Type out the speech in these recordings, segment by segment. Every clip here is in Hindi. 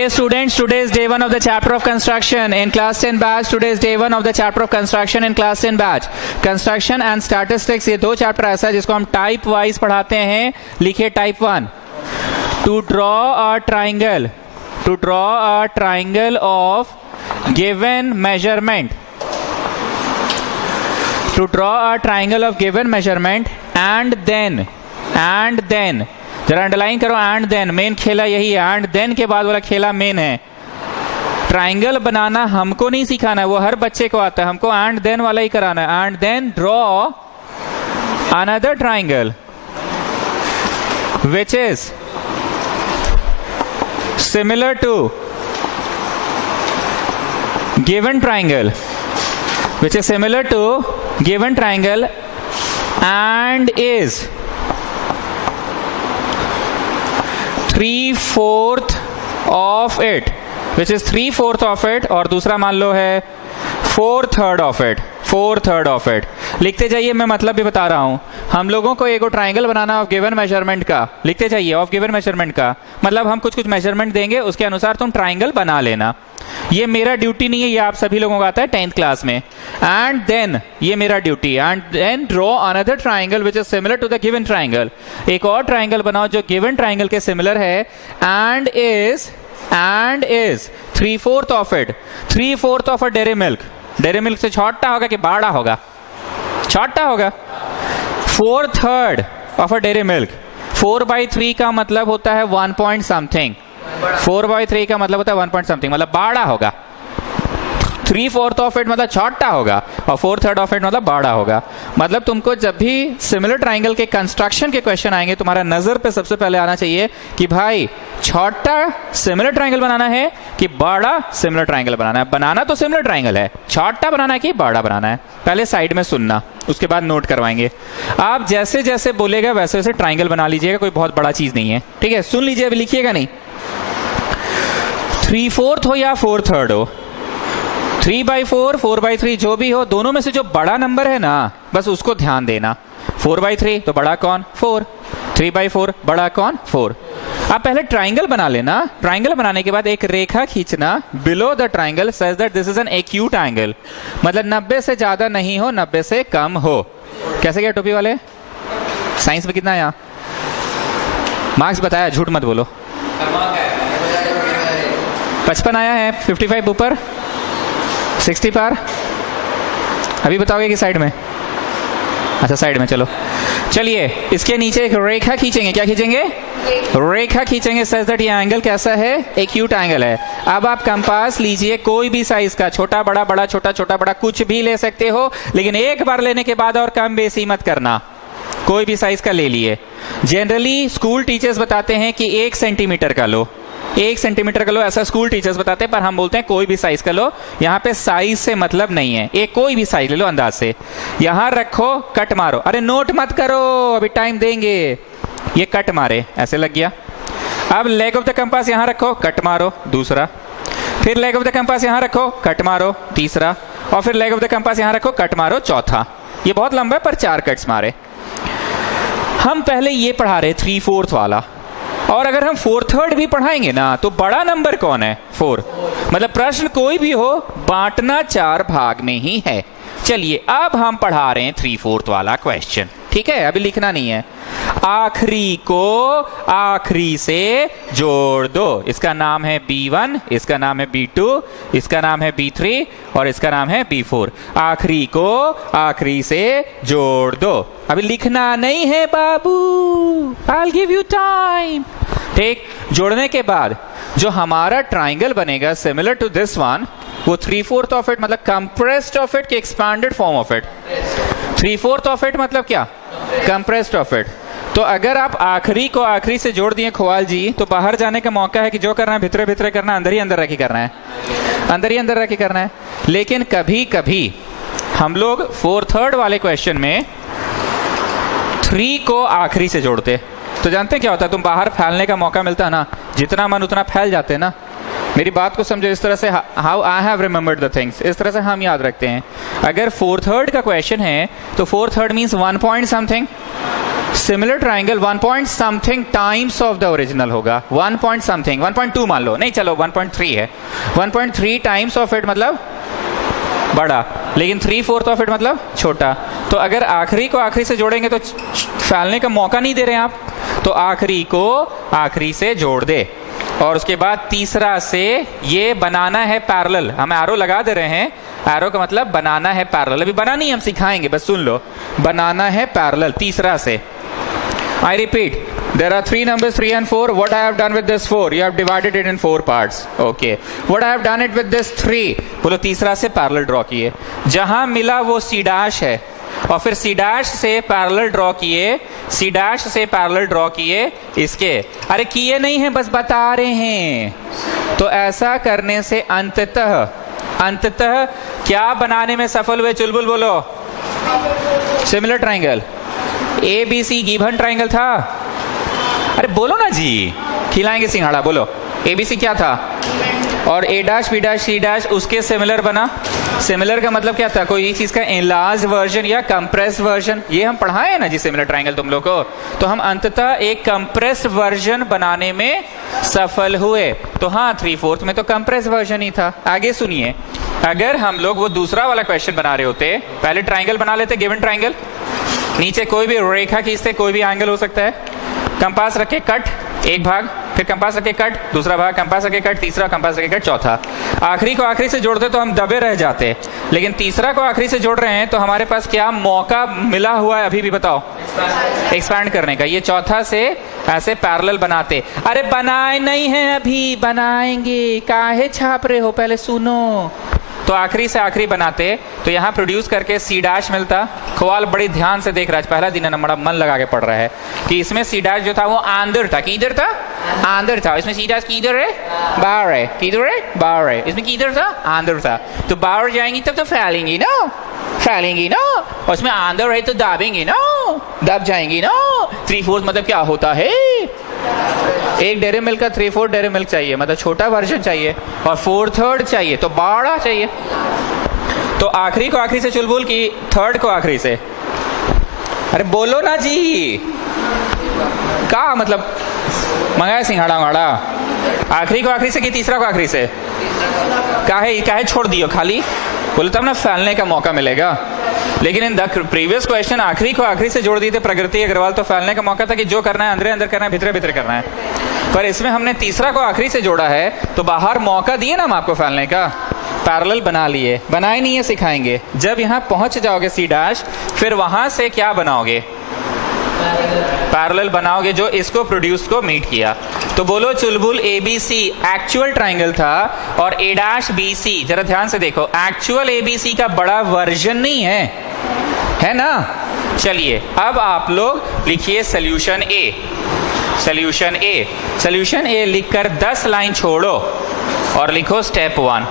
Okay students, today is day 1 of the chapter of construction in class 10 batch. Today is day 1 of the chapter of construction in class 10 batch. Construction and statistics, ये दो चैप्टर ऐसा है जिसको हम टाइप वाइज पढ़ाते हैं. लिखिए type 1. To draw a triangle. To draw a triangle of given measurement. To draw a triangle of given measurement and then जरा अंडरलाइन करो एंड देन. मेन खेला यही है. एंड देन के बाद वाला खेला मेन है. ट्राइंगल बनाना हमको नहीं सिखाना है, वो हर बच्चे को आता है. हमको एंड देन वाला ही कराना है. And then draw another triangle which is similar to given triangle, which is similar to given triangle and is 3/4 of it, which is 3/4 of it. और दूसरा मान लो है 4/3 of it. 4/3 of it. लिखते जाइए, मैं मतलब भी बता रहा हूं. हम लोगों को एक triangle banana of given measurement का. लिखते जाइए ऑफ गिवन मेजरमेंट का मतलब हम कुछ मेजरमेंट देंगे, उसके अनुसार तुम ट्राइंगल बना लेना. ये मेरा ड्यूटी नहीं है, ये आप सभी लोगों का आता है 10th क्लास में. एंड देन ये मेरा duty. And then draw another triangle which is similar to the given triangle. एक और ट्राइंगल बनाओ जो गिवन ट्राइंगल के सिमिलर है. And is 3/4 of it. 3/4 of a Dairy Milk. Dairy Milk से छोटा होगा कि बड़ा होगा? छोटा होगा. 4/3 ऑफ अ डेयरी मिल्क. 4/3 का मतलब होता है 1 point something. 4/3 का मतलब होता है 1 point something, मतलब बड़ा होगा. 3/4 ऑफ इट मतलब छोटा होगा और 4/3 ऑफ इट मतलब बड़ा होगा. मतलब तुमको जब भी सिमिलर ट्राइंगल के कंस्ट्रक्शन के क्वेश्चन आएंगे, तुम्हारा नजर पे सबसे पहले आना चाहिए कि भाई छोटा सिमिलर ट्राइंगल बनाना है कि बड़ा सिमिलर ट्राइंगल बनाना है. बनाना तो सिमिलर ट्राइंगल है, छोटा बनाना है कि बड़ा बनाना है. पहले साइड में सुनना, उसके बाद नोट करवाएंगे. आप जैसे जैसे बोलेगा वैसे वैसे ट्राइंगल बना लीजिएगा, कोई बहुत बड़ा चीज नहीं है. ठीक है, सुन लीजिए, अभी लिखिएगा नहीं. 3/4 हो या 4/3 हो, 3/4 4/3 जो भी हो, दोनों में से जो बड़ा नंबर है ना बस उसको ध्यान देना. 4/3 तो बड़ा कौन? 4. 3/4 बड़ा कौन? 4. आप पहले ट्राइंगल बना लेना. ट्राइंगल बनाने के बाद एक रेखा खींचना below the triangle such that this is an acute angle. मतलब 90 से ज्यादा नहीं हो, 90 से कम हो. कैसे गया टोपी वाले? साइंस में कितना आया? मार्क्स बताया, झूठ मत बोलो. 55 आया है. 55 ऊपर, 60 पार. अभी बताओगे कि साइड में? अच्छा साइड में. चलो चलिए, इसके नीचे एक रेखा खींचेंगे. क्या खींचेंगे? रेखा खींचेंगे सच दैट ये एंगल कैसा है? एक्यूट एंगल है. अब आप कंपास लीजिए, कोई भी साइज का, छोटा बड़ा, बड़ा छोटा, छोटा बड़ा, कुछ भी ले सकते हो, लेकिन एक बार लेने के बाद और कम बेसी मत करना. कोई भी साइज का ले लिए. जनरली स्कूल टीचर्स बताते हैं कि 1 सेंटीमीटर का लो, 1 सेंटीमीटर का लो, ऐसा स्कूल टीचर्स बताते हैं. पर हम बोलते हैं कोई भी साइज का लो. यहाँ पे साइज से मतलब नहीं है, एक कोई भी साइज ले लो अंदाज से. यहाँ रखो, कट मारो. अरे नोट मत करो, अभी टाइम देंगे. ये कट मारे, ऐसे लग गया. अब लेग ऑफ द कंपास यहाँ रखो, कट मारो. दूसरा. फिर लेग ऑफ द कंपास यहाँ रखो, कट मारो. तीसरा. और फिर लेग ऑफ द कंपास यहाँ रखो, कट मारो. चौथा. ये बहुत लंबा है पर 4 कट्स मारे. हम पहले ये पढ़ा रहे 3/4 वाला, और अगर हम 4/3 भी पढ़ाएंगे ना तो बड़ा नंबर कौन है? 4. मतलब प्रश्न कोई भी हो, बांटना 4 भाग में ही है. चलिए अब हम पढ़ा रहे हैं 3/4 वाला क्वेश्चन. ठीक है, अभी लिखना नहीं है. आखिरी को आखिरी से जोड़ दो. इसका नाम है B1, इसका नाम है B2, इसका नाम है B3 और इसका नाम है B4. आखिरी को आखिरी से जोड़ दो. अभी लिखना नहीं है बाबू, I'll give you time. ठीक, जोड़ने के बाद जो हमारा ट्राइंगल बनेगा सिमिलर टू दिस वन, वो 3/4 ऑफ इट मतलब कंप्रेस्ड ऑफ इट की expanded form of it. 3/4 of it मतलब क्या? Compressed of it. तो अगर आप आखिरी को आखिरी से जोड़ दिए खोवाल जी, तो बाहर जाने का मौका है कि जो करना है भितरे भितरे करना, अंदर ही अंदर रख के करना है, अंदर ही अंदर रख के करना है. लेकिन कभी कभी हम लोग 4/3 वाले क्वेश्चन में 3 को आखिरी से जोड़ते. तो जानते हैं क्या होता है? तुम बाहर फैलने का मौका मिलता है ना, जितना मन उतना फैल जाते हैं ना. मेरी बात को समझो इस तरह से, how I have remembered the things, इस तरह से हम याद रखते हैं. अगर 4/3 का क्वेश्चन है तो 4/3 means 1 point something. Similar triangle 1 point something times of the original होगा, 1 पॉइंट समथिंग, 1.2 मान लो, नहीं चलो 1.3 है, 1.3 टाइम्स ऑफ इट मतलब बड़ा, लेकिन 3/4 ऑफ इट मतलब छोटा। तो अगर आखिरी को आखिरी से जोड़ेंगे तो फैलने का मौका नहीं दे रहे हैं आप, तो आखिरी को आखिरी से जोड़ दे। और उसके बाद तीसरा से ये बनाना है पैरेलल, हम एरो लगा दे रहे हैं, एरो का मतलब बनाना है पैरेलल, अभी बना नहीं हम सिखाएंगे, बस सुन लो, बनाना है पैरेलल तीसरा से। I repeat, there are 3 numbers 3 and 4. What I have done with this 4? You have divided it in 4 parts. Okay. What I have done it with this 3? बोलो तीसरा से पैरेलल ड्रॉ किए, जहां मिला वो C डैश है, और फिर C डैश से पैरेलल ड्रॉ किए, C डैश से पैरेलल ड्रॉ किए इसके। अरे किए नहीं है, बस बता रहे हैं। तो ऐसा करने से अंततः क्या बनाने में सफल हुए? चुलबुल बोलो। Similar triangle, ABC given triangle था। अरे बोलो ना जी, खिलाएंगे सिंघाड़ा, बोलो। ABC क्या था? और A dash B dash C dash उसके सिमिलर बना। सिमिलर का मतलब क्या था? कोई चीज का एनलार्ज वर्जन या कंप्रेस वर्जन, ये हम पढ़ाए ना जी सिमिलर ट्राइंगल तुम लोग को। तो हम अंततः एक कंप्रेस वर्जन बनाने में सफल हुए। तो हाँ 3/4 में तो कंप्रेस वर्जन ही था। आगे सुनिए, अगर हम लोग वो दूसरा वाला क्वेश्चन बना रहे होते, पहले ट्राइंगल बना लेते, गिवन ट्राइंगल, नीचे कोई भी रेखा खींचते, कोई भी एंगल हो सकता है, कंपास रखे कट एक भाग, फिर कंपास रखे कट दूसरा भाग, कंपास रखे कट तीसरा, कंपास रखे कट चौथा। आखिरी को आखिरी से जोड़ते तो हम दबे रह जाते, लेकिन तीसरा को आखिरी से जोड़ रहे हैं तो हमारे पास क्या मौका मिला हुआ है अभी भी, बताओ, एक्सपैंड करने का। ये चौथा से ऐसे पैरेलल बनाते। अरे बनाए नहीं है, अभी बनाएंगे, काहे छाप रहे हो, पहले सुनो। तो आखिरी से आखिरी बनाते तो यहाँ प्रोड्यूस करके C डैश मिलता। ख्वाल बड़ी ध्यान से देख रहा है, पहला दिन है ना, बड़ा मन लगा के पढ़ रहा है कि इसमें C डैश जो था वो आंदर था, किधर था? आंदर था। इसमें C डैश किधर है? बाहर है। किधर है? बाहर है। इसमें किधर था? आंदर था। तो बाहर जाएंगी तब तो फैलेंगी ना, फैलेंगी ना, और उसमें आंदर है तो दाबेंगी ना, दब जाएंगी ना। 3/4 मतलब क्या होता है? एक डेयरी मिल्क का 3/4 डेयरी मिल्क चाहिए, मतलब छोटा वर्जन चाहिए, और 4/3 चाहिए तो बड़ा चाहिए। तो आखिरी को आखिरी से चुलबुल की, थर्ड को आखिरी से। अरे बोलो ना जी, का मतलब मंगाया सिंघाड़ा वाड़ा? आखिरी को आखिरी से कि तीसरा को आखिरी से? काहे छोड़ दियो खाली, बोलो तब ना फैलने का मौका मिलेगा। लेकिन इन द प्रीवियस क्वेश्चन आखिरी को आखिरी से जोड़ दिए थे प्रकृति अग्रवाल, तो फैलने का मौका था कि जो करना है अंदर अंदर करना है, भीतर भीतर करना है। पर इसमें हमने तीसरा को आखिरी से जोड़ा है तो बाहर मौका दिए ना हम आपको फैलने का, पैरेलल बना लिए। बनाए नहीं है, सिखाएंगे। जब यहाँ पहुंच जाओगे C डैश, फिर वहां से क्या बनाओगे? पैरेलल बनाओगे जो इसको प्रोड्यूस को मीट किया। तो बोलो चुलबुल ABC एक्चुअल ट्राइंगल था, और A डैश BC, जरा ध्यान से देखो, एक्चुअल ABC का बड़ा वर्जन नहीं है ना? चलिए अब आप लोग लिखिए solution A। Solution A, solution A लिखकर 10 लाइन छोड़ो और लिखो स्टेप 1।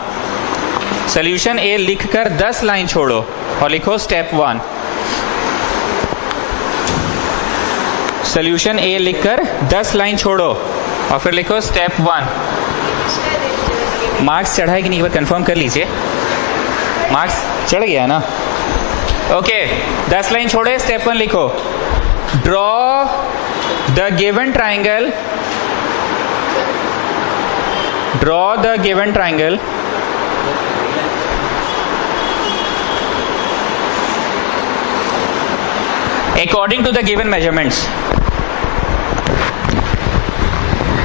सोल्यूशन A लिखकर 10 लाइन छोड़ो और लिखो स्टेप 1। सोल्यूशन A लिखकर 10 लाइन छोड़ो और फिर लिखो स्टेप 1। मार्क्स चढ़ा है कि नहीं, एक बार कंफर्म कर लीजिए। मार्क्स चढ़ गया ना? ओके, 10 लाइन छोड़े, स्टेप 1 लिखो। Draw the given triangle, draw the given triangle according to the given measurements।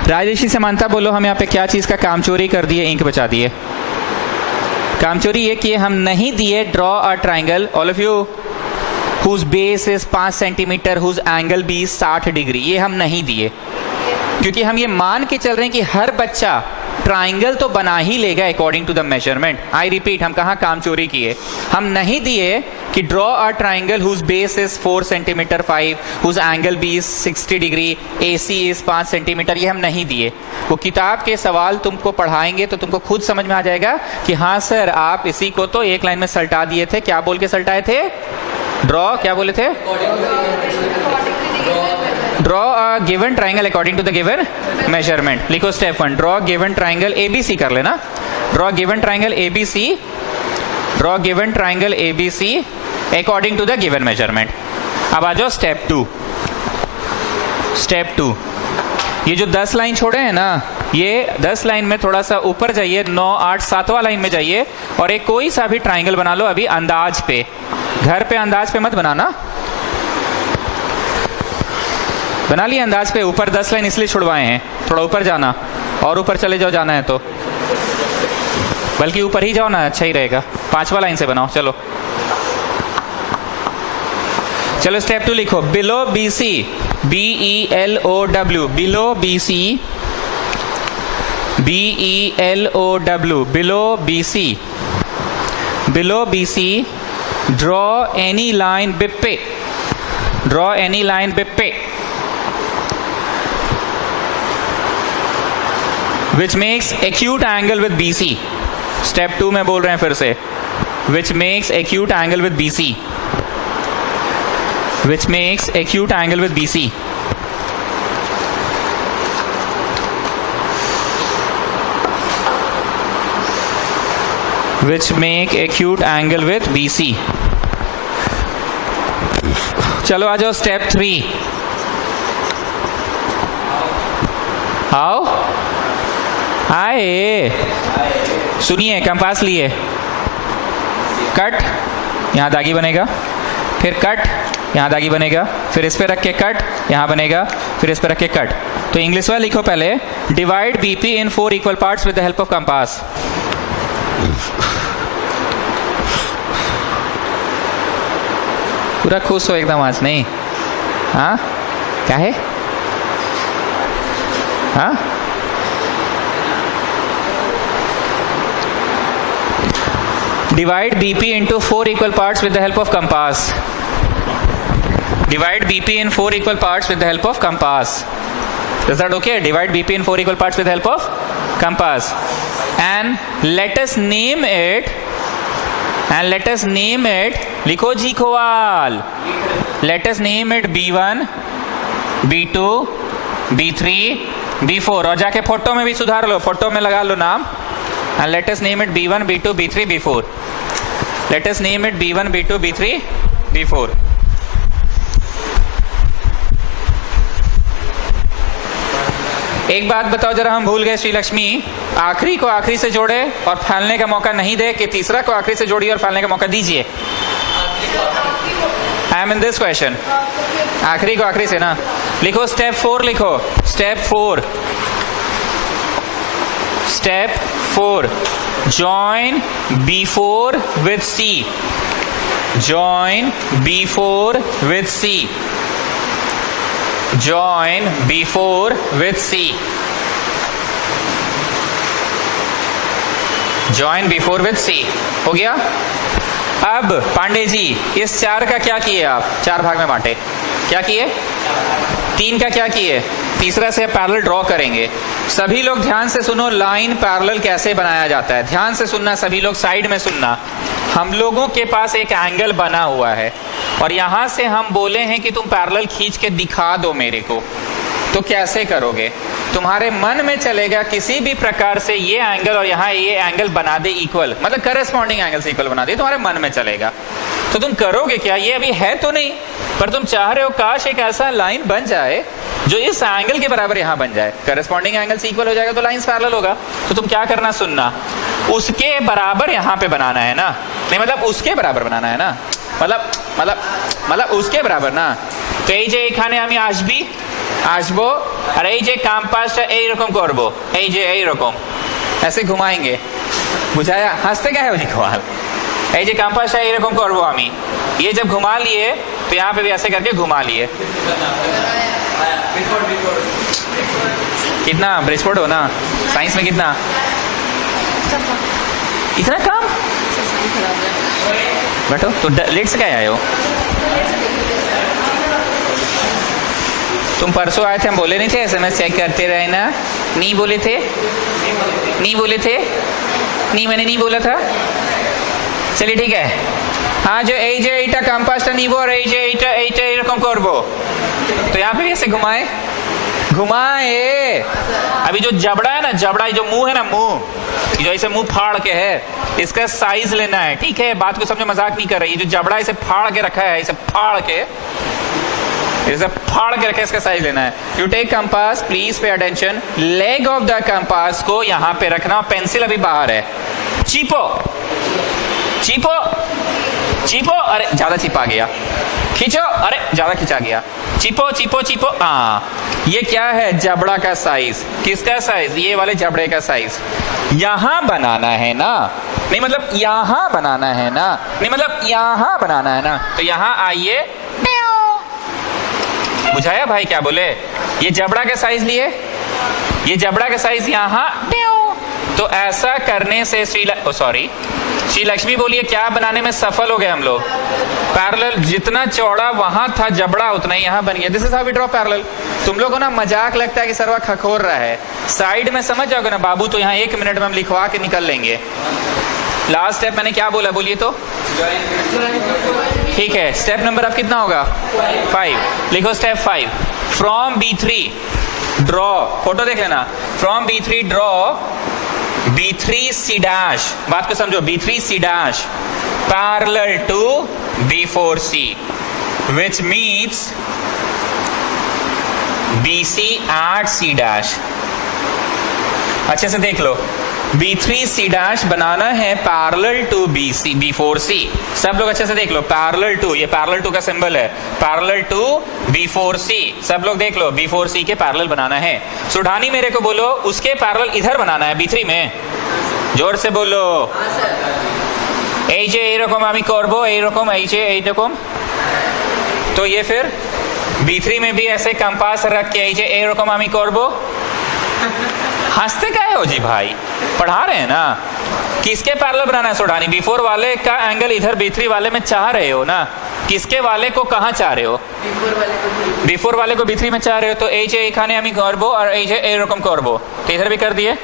राजेशी समानता बोलो, हम यहाँ पे क्या चीज का काम चोरी कर दिए, इंक बचा दिए। काम चोरी ये किए, हम नहीं दिए draw a triangle, all of you, whose base is 5 centimetre, whose angle भी 60 डिग्री, ये हम नहीं दिए, क्योंकि हम ये मान के चल रहे हैं कि हर बच्चा ट्राइंगल तो बना ही लेगा according to the measurement. I repeat, हम कहाँ काम चोरी किए? हम नहीं दिए कि draw a triangle whose base is 4 centimetre 5, whose angle B is 60 degree, AC is 5 centimetre, ये हम नहीं दिए। वो किताब के सवाल तुमको पढ़ाएंगे तो तुमको खुद समझ में आ जाएगा कि हाँ सर आप इसी को तो एक लाइन में सल्टा दिए थे। क्या बोल के सल्टाए थे? ड्रॉ, क्या बोले थे? Draw a given triangle according to the given measurement. लिखो step 1, draw given triangle ABC कर लेना। Draw given triangle ABC, draw given triangle ABC according to the given measurement. अब आ जाओ स्टेप 2। स्टेप 2, ये जो 10 लाइन छोड़े हैं ना, ये 10 लाइन में थोड़ा सा ऊपर जाइए, 9, 8, 7वां लाइन में जाइए और एक कोई सा भी ट्राइंगल बना लो अभी अंदाज पे। घर पे अंदाज पे मत बनाना, बना लिया अंदाज पे। ऊपर 10 लाइन इसलिए छुड़वाए हैं, थोड़ा ऊपर जाना और ऊपर चले जाओ, जाना है तो, बल्कि ऊपर ही जाओ ना, अच्छा ही रहेगा। 5वां लाइन से बनाओ। चलो चलो स्टेप 2 लिखो, below BC, BELOW, below BC, BELOW, below BC, below BC, draw any line बिप्पे, ड्रॉ एनी लाइन बिप्पे which makes acute angle with BC। Step 2 में बोल रहे हैं फिर से, which makes acute angle with BC, which makes acute angle with BC। which make acute angle with BC। चलो आ जाओ स्टेप 3। आओ आए, सुनिए, कंपास लिए, कट, यहां दागी बनेगा, फिर कट, यहां दागी बनेगा, फिर इस पे रख के कट, यहां बनेगा, फिर इस पे रख के कट। तो इंग्लिश वाला लिखो पहले, divide BP in 4 equal parts with the help of compass. पूरा खुश हो एकदम आज, नहीं? हाँ, क्या है? हाँ, divide BP into 4 equal parts with the help of compass। Divide BP in 4 equal parts with the help of compass। Is that okay? Divide BP in 4 equal parts with the help of compass, and let us name it, and let us name it, लिखो जी Khowal, let us name it B1, B2, B3, B4, और जाके फोटो में भी सुधार लो, फोटो में लगा लो नाम, and let us name it B1, B2, B3, B4। Let us name it B1, B2, B3, B4। एक बात बताओ जरा, हम भूल गए, श्री लक्ष्मी, आखिरी को आखिरी से जोड़े और फैलने का मौका नहीं दे, कि तीसरा को आखिरी से जोड़िए और फैलने का मौका दीजिए। I am in this question, आखिरी को आखिरी से ना। लिखो स्टेप 4, लिखो step 4, step 4, join B4 with C, join B4 with C, join B4 with C, join B4 with C। हो गया? अब पांडे जी, इस 4 का क्या किए आप? 4 भाग में बांटे, क्या किए? 3 का क्या किए? तीसरा से पैरेलल ड्रॉ करेंगे। सभी लोग ध्यान से सुनो, लाइन पैरेलल कैसे बनाया जाता है, ध्यान से सुनना सभी लोग, साइड में सुनना। हम लोगों के पास एक एंगल बना हुआ है और यहां से हम बोले हैं कि तुम पैरेलल खींच के दिखा दो मेरे को, तो कैसे करोगे? तुम्हारे मन में चलेगा किसी भी प्रकार से ये एंगल और यहाँ ये एंगल बना दे इक्वल, मतलब करस्पॉन्डिंग एंगल से इक्वल बना दे, तुम्हारे मन में चलेगा। तो तुम करोगे क्या? ये अभी है तो नहीं, पर तुम चाह रहे हो काश एक ऐसा लाइन बन जाए जो इस एंगल के बराबर यहाँ बन जाए, करस्पॉन्डिंग एंगल से इक्वल हो जाएगा तो लाइन पैरेलल होगा। तो तुम क्या करना, सुनना, उसके बराबर यहाँ पे बनाना है ना, नहीं मतलब उसके बराबर बनाना है ना, मतलब उसके बराबर ना। तो এই যে এখানে আমি আসবো আর এই যে কম্পাসটা এই রকম করব, এই যে এই রকম ऐसे घुमाएंगे, बुझाया? हंसते क्या है वो निकवाल? এই যে কম্পাসটা এই রকম করব আমি, ये जब घुमा लिए तो यहाँ पे भी ऐसे करके घुमा लिए। कितना ब्रिजफोर्ड हो ना, साइंस में कितना, इतना कम बैठो। तो लेट से क्या आए हो तुम? परसों आए थे, हम बोले नहीं थे SMS चेक करते रहे ना? नहीं बोले थे? नहीं बोले थे? नहीं, मैंने नहीं बोला था। चलिए ठीक है। हाँ, जो এই যে এইটা কম্পাসটা নিব আর এই যে এইটা এরকম করব, तो यहाँ पे भी ऐसे घुमाए। अभी जो जबड़ा है ना, जबड़ा जो मुंह है ना, मुंह जो ऐसे मुंह फाड़ के है, इसका साइज लेना है, ठीक है? बात को समझो, मजाक नहीं कर रही। जो जबड़ा इसे फाड़ के रखा है, इसे फाड़ के इसे फाड़ के रखे, इसका साइज लेना है। You take compass, please pay attention, leg of the compass को यहां पे रखना, पेंसिल अभी बाहर है। चीपो चीपो चीपो, अरे ज्यादा चिपा गया, खींचो, अरे ज्यादा खिंचा गया, चिपो चिपो चिपो। ये क्या है? जबड़ा का साइज। किसका साइज? ये वाले जबड़े का साइज। यहां बनाना है ना, नहीं मतलब यहां बनाना है ना, नहीं मतलब यहां बनाना है ना, तो यहां आइए। बुझाया भाई क्या बोले? ये जबड़ा का साइज लिए, ये जबड़ा का साइज यहां, तो ऐसा करने से श्री लक्ष्मी बोलिए क्या बनाने में सफल हो गए हम लोग? पैरेलल। जितना चौड़ा वहां था जबड़ा उतना ही यहां बन गया। This is how we draw parallel. तुम लोगों को ना मजाक लगता है कि सरवा खखोर रहा है, साइड में समझ जाओगे ना बाबू, तो यहाँ 1 मिनट में हम लिखवा के निकल लेंगे। लास्ट स्टेप मैंने क्या बोला, बोलिए तो? ठीक है, स्टेप नंबर अब कितना होगा? 5। लिखो step 5। From B3 draw, photo देख लेना। From B3 draw B3C dash, बात को समझो, B3C dash parallel to B4C which means BC at C dash. अच्छे से देख लो, B3C डैश बनाना है पैरेलल टू B4C। सब लोग अच्छे से देख लो, पैरेलल टू, ये पैरेलल टू का सिंबल है, पैरेलल टू B4C। सब लोग देख लो, B4C के पैरेलल बनाना है। सुढ़ानी मेरे को बोलो, उसके पैरेलल इधर बनाना है B3 में, जोर से बोलो। এই যে এরকম আমি করব, এইরকম, এই যে এইরকম। तो ये फिर B3 में भी ऐसे कंपास रख के এই যে এইরকম আমি করব। हंसते क्या हो जी भाई, पढ़ा रहे हैं ना। किसके पैरेलल बनाना है सुढ़ानी? B4 वाले का एंगल इधर B3 वाले में चाह रहे हो ना, किसके वाले को कहाँ चाह रहे हो? B4 वाले को B3 में चाह रहे हो, तो এই যে এখানে আমি করব और এই যে এইরকম করব, तो इधर भी कर दिए।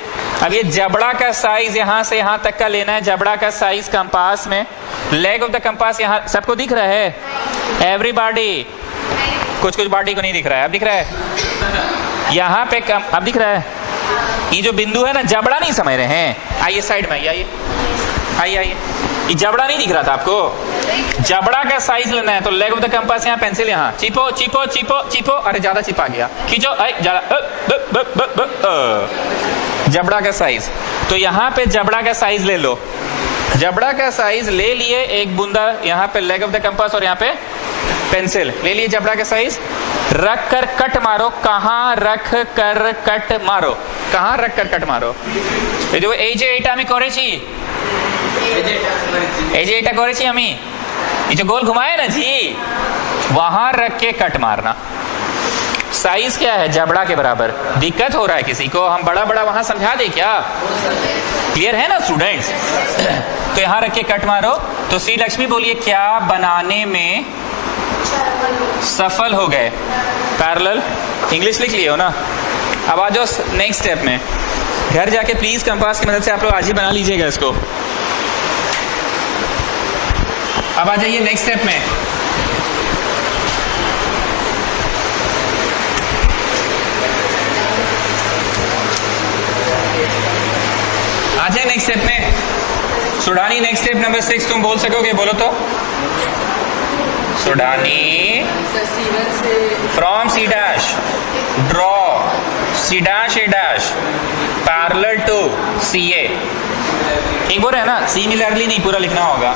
अब ये जबड़ा का साइज यहां से यहां तक का लेना है, जबड़ा का साइज कंपास में। लेग ऑफ द कंपास यहां सबको दिख रहा है? एवरीबॉडी, कुछ कुछ बॉडी को नहीं दिख रहा है, अब दिख रहा है यहां पे अब दिख रहा है। ये जो बिंदु है ना, जबड़ा नहीं समझ रहे हैं? आइए साइड में आइए, आइए आइए, ये जबड़ा नहीं दिख रहा था आपको? जबड़ा का साइज लेना है, तो लेग ऑफ द कंपास यहाँ, पेंसिल यहाँ, चिपो चिपो चिपो चिपो, अरे ज्यादा चिपा गया, खींचो, ज्यादा, जबड़ा का साइज। तो यहाँ पे जबड़ा का साइज ले लो, जबड़ा का साइज ले लिए, एक बूंदा यहाँ पे लेग ऑफ द कंपास और यहाँ पे पेंसिल ले लिए। जबड़ा का साइज रख कर कट मारो, कहाँ रख कर कट मारो, कहाँ रख कर कट मारो। देखो এই যে এইটা আমি করেছি, এই যে এইটা করেছি আমি, ये जो गोल घुमाया ना जी, वहां रख के कट मारना। साइज क्या है? जबड़ा के बराबर। दिक्कत हो रहा है किसी को? हम बड़ा बड़ा वहां समझा दे क्या? क्लियर है ना स्टूडेंट्स? तो यहां रख के कट मारो। तो श्री लक्ष्मी बोलिए क्या बनाने में सफल हो गए? पैरेलल। इंग्लिश लिख लिए हो ना? अब आ जाओ नेक्स्ट स्टेप में। घर जाके प्लीज कंपास की मदद से आप लोग आज ही बना लीजिएगा इसको। अब आ जाइए नेक्स्ट स्टेप में। आ जाए नेक्स्ट स्टेप में। सुडानी नेक्स्ट स्टेप नंबर 6 तुम बोल सकोगे? बोलो तो। सुडानी from C dash draw C dash A dash parallel to CA। एक बोल रहे हैं ना, सिमिलरली नहीं पूरा लिखना होगा।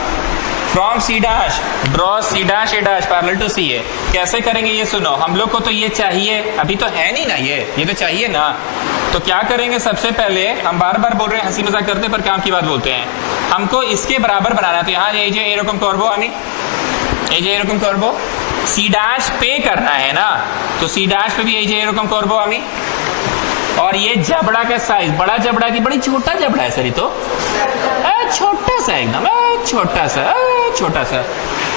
From C dash draw C dash A dash parallel to CA। कैसे करेंगे ये सुनो। हम लोग को तो ये चाहिए, अभी तो है नहीं ना, ये तो चाहिए ना। तो क्या करेंगे? सबसे पहले हम बार बार बोल रहे हैं, हंसी मजाक करते पर काम की बात बोलते हैं। हमको इसके बराबर बनाना है। तो यहाँ এই যে এরকম করবো আমি, এই যে এরকম করবো। C डैश पे करना है ना, तो C डैश पे भी এই যে এরকম করবো আমি। और ये जबड़ा का साइज, बड़ा जबड़ा की बड़ी छोटा जबड़ा है सर, ये तो छोटा सा, एकदम छोटा सा, छोटा सा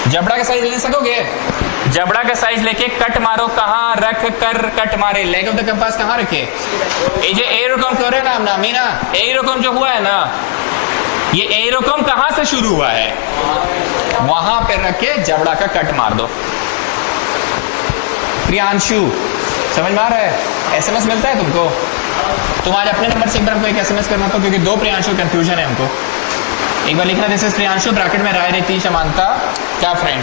जबड़ा का साइज ले सकोगे? जबड़ा का साइज लेके कट मारो, कहाँ रख कर कट मारे। लेग ऑफ द कंपास कहाँ रखे? ये जो एरकम करे ना ना मीना, एरकम जो हुआ है ना, ये एरकम कहाँ से शुरू हुआ है? वहां पे रख के जबड़ा का कट मार दो। प्रियांशु समझ में आ रहा है? SMS मिलता है तुमको? तुम आज अपने नंबर से एक बार हमको एक SMS करना था, क्योंकि 2 प्रियांशु कंफ्यूजन है हमको। एक बार लिखना, दिस इज प्रियांशु ब्रैकेट में राय रीति समानता क्या फ्रेंड।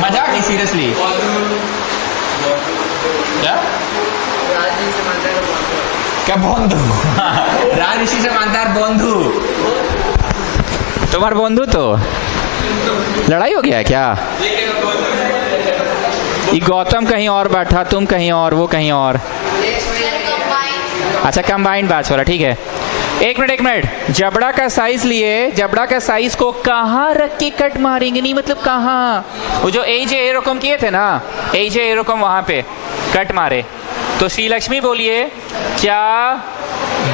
मजाक नहीं, सीरियसली। क्या क्या बंधु? राज ऋषि से मानता है बंधु। तुम्हारा बंधु तो लड़ाई हो गया है क्या? ये गौतम कहीं और बैठा, तुम कहीं और, वो कहीं और। अच्छा कंबाइंड बैच वाला, ठीक है। एक मिनट, जबड़ा का साइज लिए, जबड़ा का साइज को कहाँ रख के कट मारेंगे? नहीं मतलब कहाँ? वो जो एजे एरोकम किए थे ना, एजे एरोकम वहां पे कट मारे। तो श्रीलक्ष्मी बोलिए क्या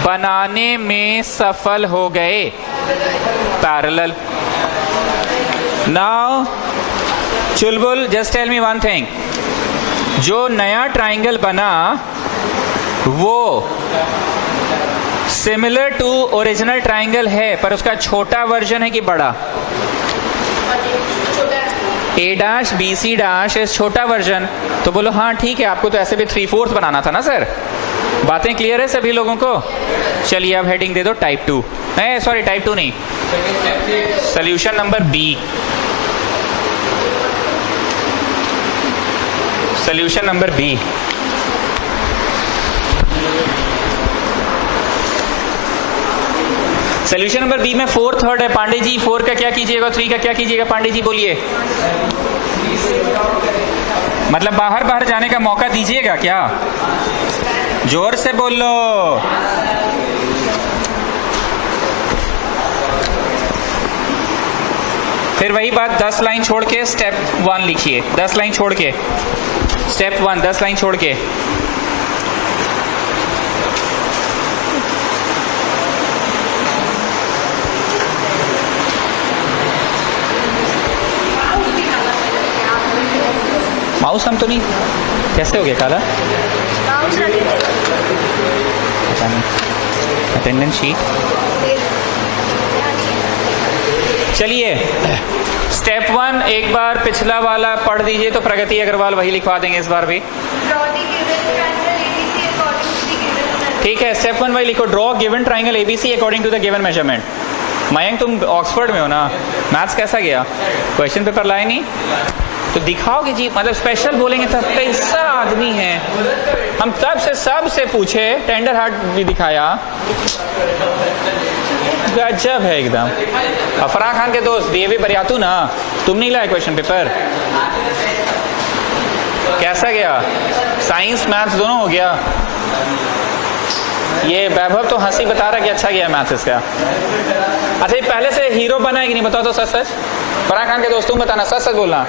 बनाने में सफल हो गए? Parallel. Now Chulbul just tell me one thing, जो नया ट्राइंगल बना वो सिमिलर टू ओरिजिनल ट्राइंगल है, पर उसका छोटा वर्जन है कि बड़ा? ए डैश बी सी डैश इस छोटा वर्जन। तो बोलो हाँ ठीक है, आपको तो ऐसे भी 3/4 बनाना था ना सर। बातें क्लियर है सभी लोगों को? चलिए अब हेडिंग दे दो टाइप 2, सॉरी टाइप 2 नहीं, solution number B. Solution number B. Solution number B में 4 3rd है। पांडे जी 4 का क्या कीजिएगा, 3 का क्या कीजिएगा? पांडे जी बोलिए। मतलब बाहर बाहर जाने का मौका दीजिएगा क्या? जोर से बोलो। फिर वही बात, 10 लाइन छोड़ के स्टेप 1 लिखिए। 10 लाइन छोड़ के स्टेप 1, 10 लाइन छोड़ के। माउस हम तो नहीं, कैसे हो गया काला? Attendance sheet. चलिए स्टेप 1 एक बार पिछला वाला पढ़ दीजिए तो प्रगति अग्रवाल वही लिखवा देंगे इस बार भी। ठीक है, स्टेप 1 वही लिखो, draw given triangle ABC according to the given measurement. Mayank तुम ऑक्सफोर्ड में हो ना, मैथ्स कैसा गया? क्वेश्चन पेपर लाए नहीं तो दिखाओगे जी, मतलब स्पेशल बोलेंगे तब। कैसा आदमी है, हम तब से सबसे पूछे, टेंडर हार्ट भी दिखाया, गजब है एकदम। अफरा खान के दोस्त डीएवी बरियातू ना, तुम नहीं लाए क्वेश्चन पेपर? कैसा गया? साइंस मैथ्स दोनों हो गया? ये वैभव तो हंसी बता रहा कि अच्छा गया मैथ्स इसका। अच्छा ये पहले से हीरो बना है कि नहीं, बताओ तो सच सच। फराह खान के दोस्त तुम बताना, सच सच बोलना,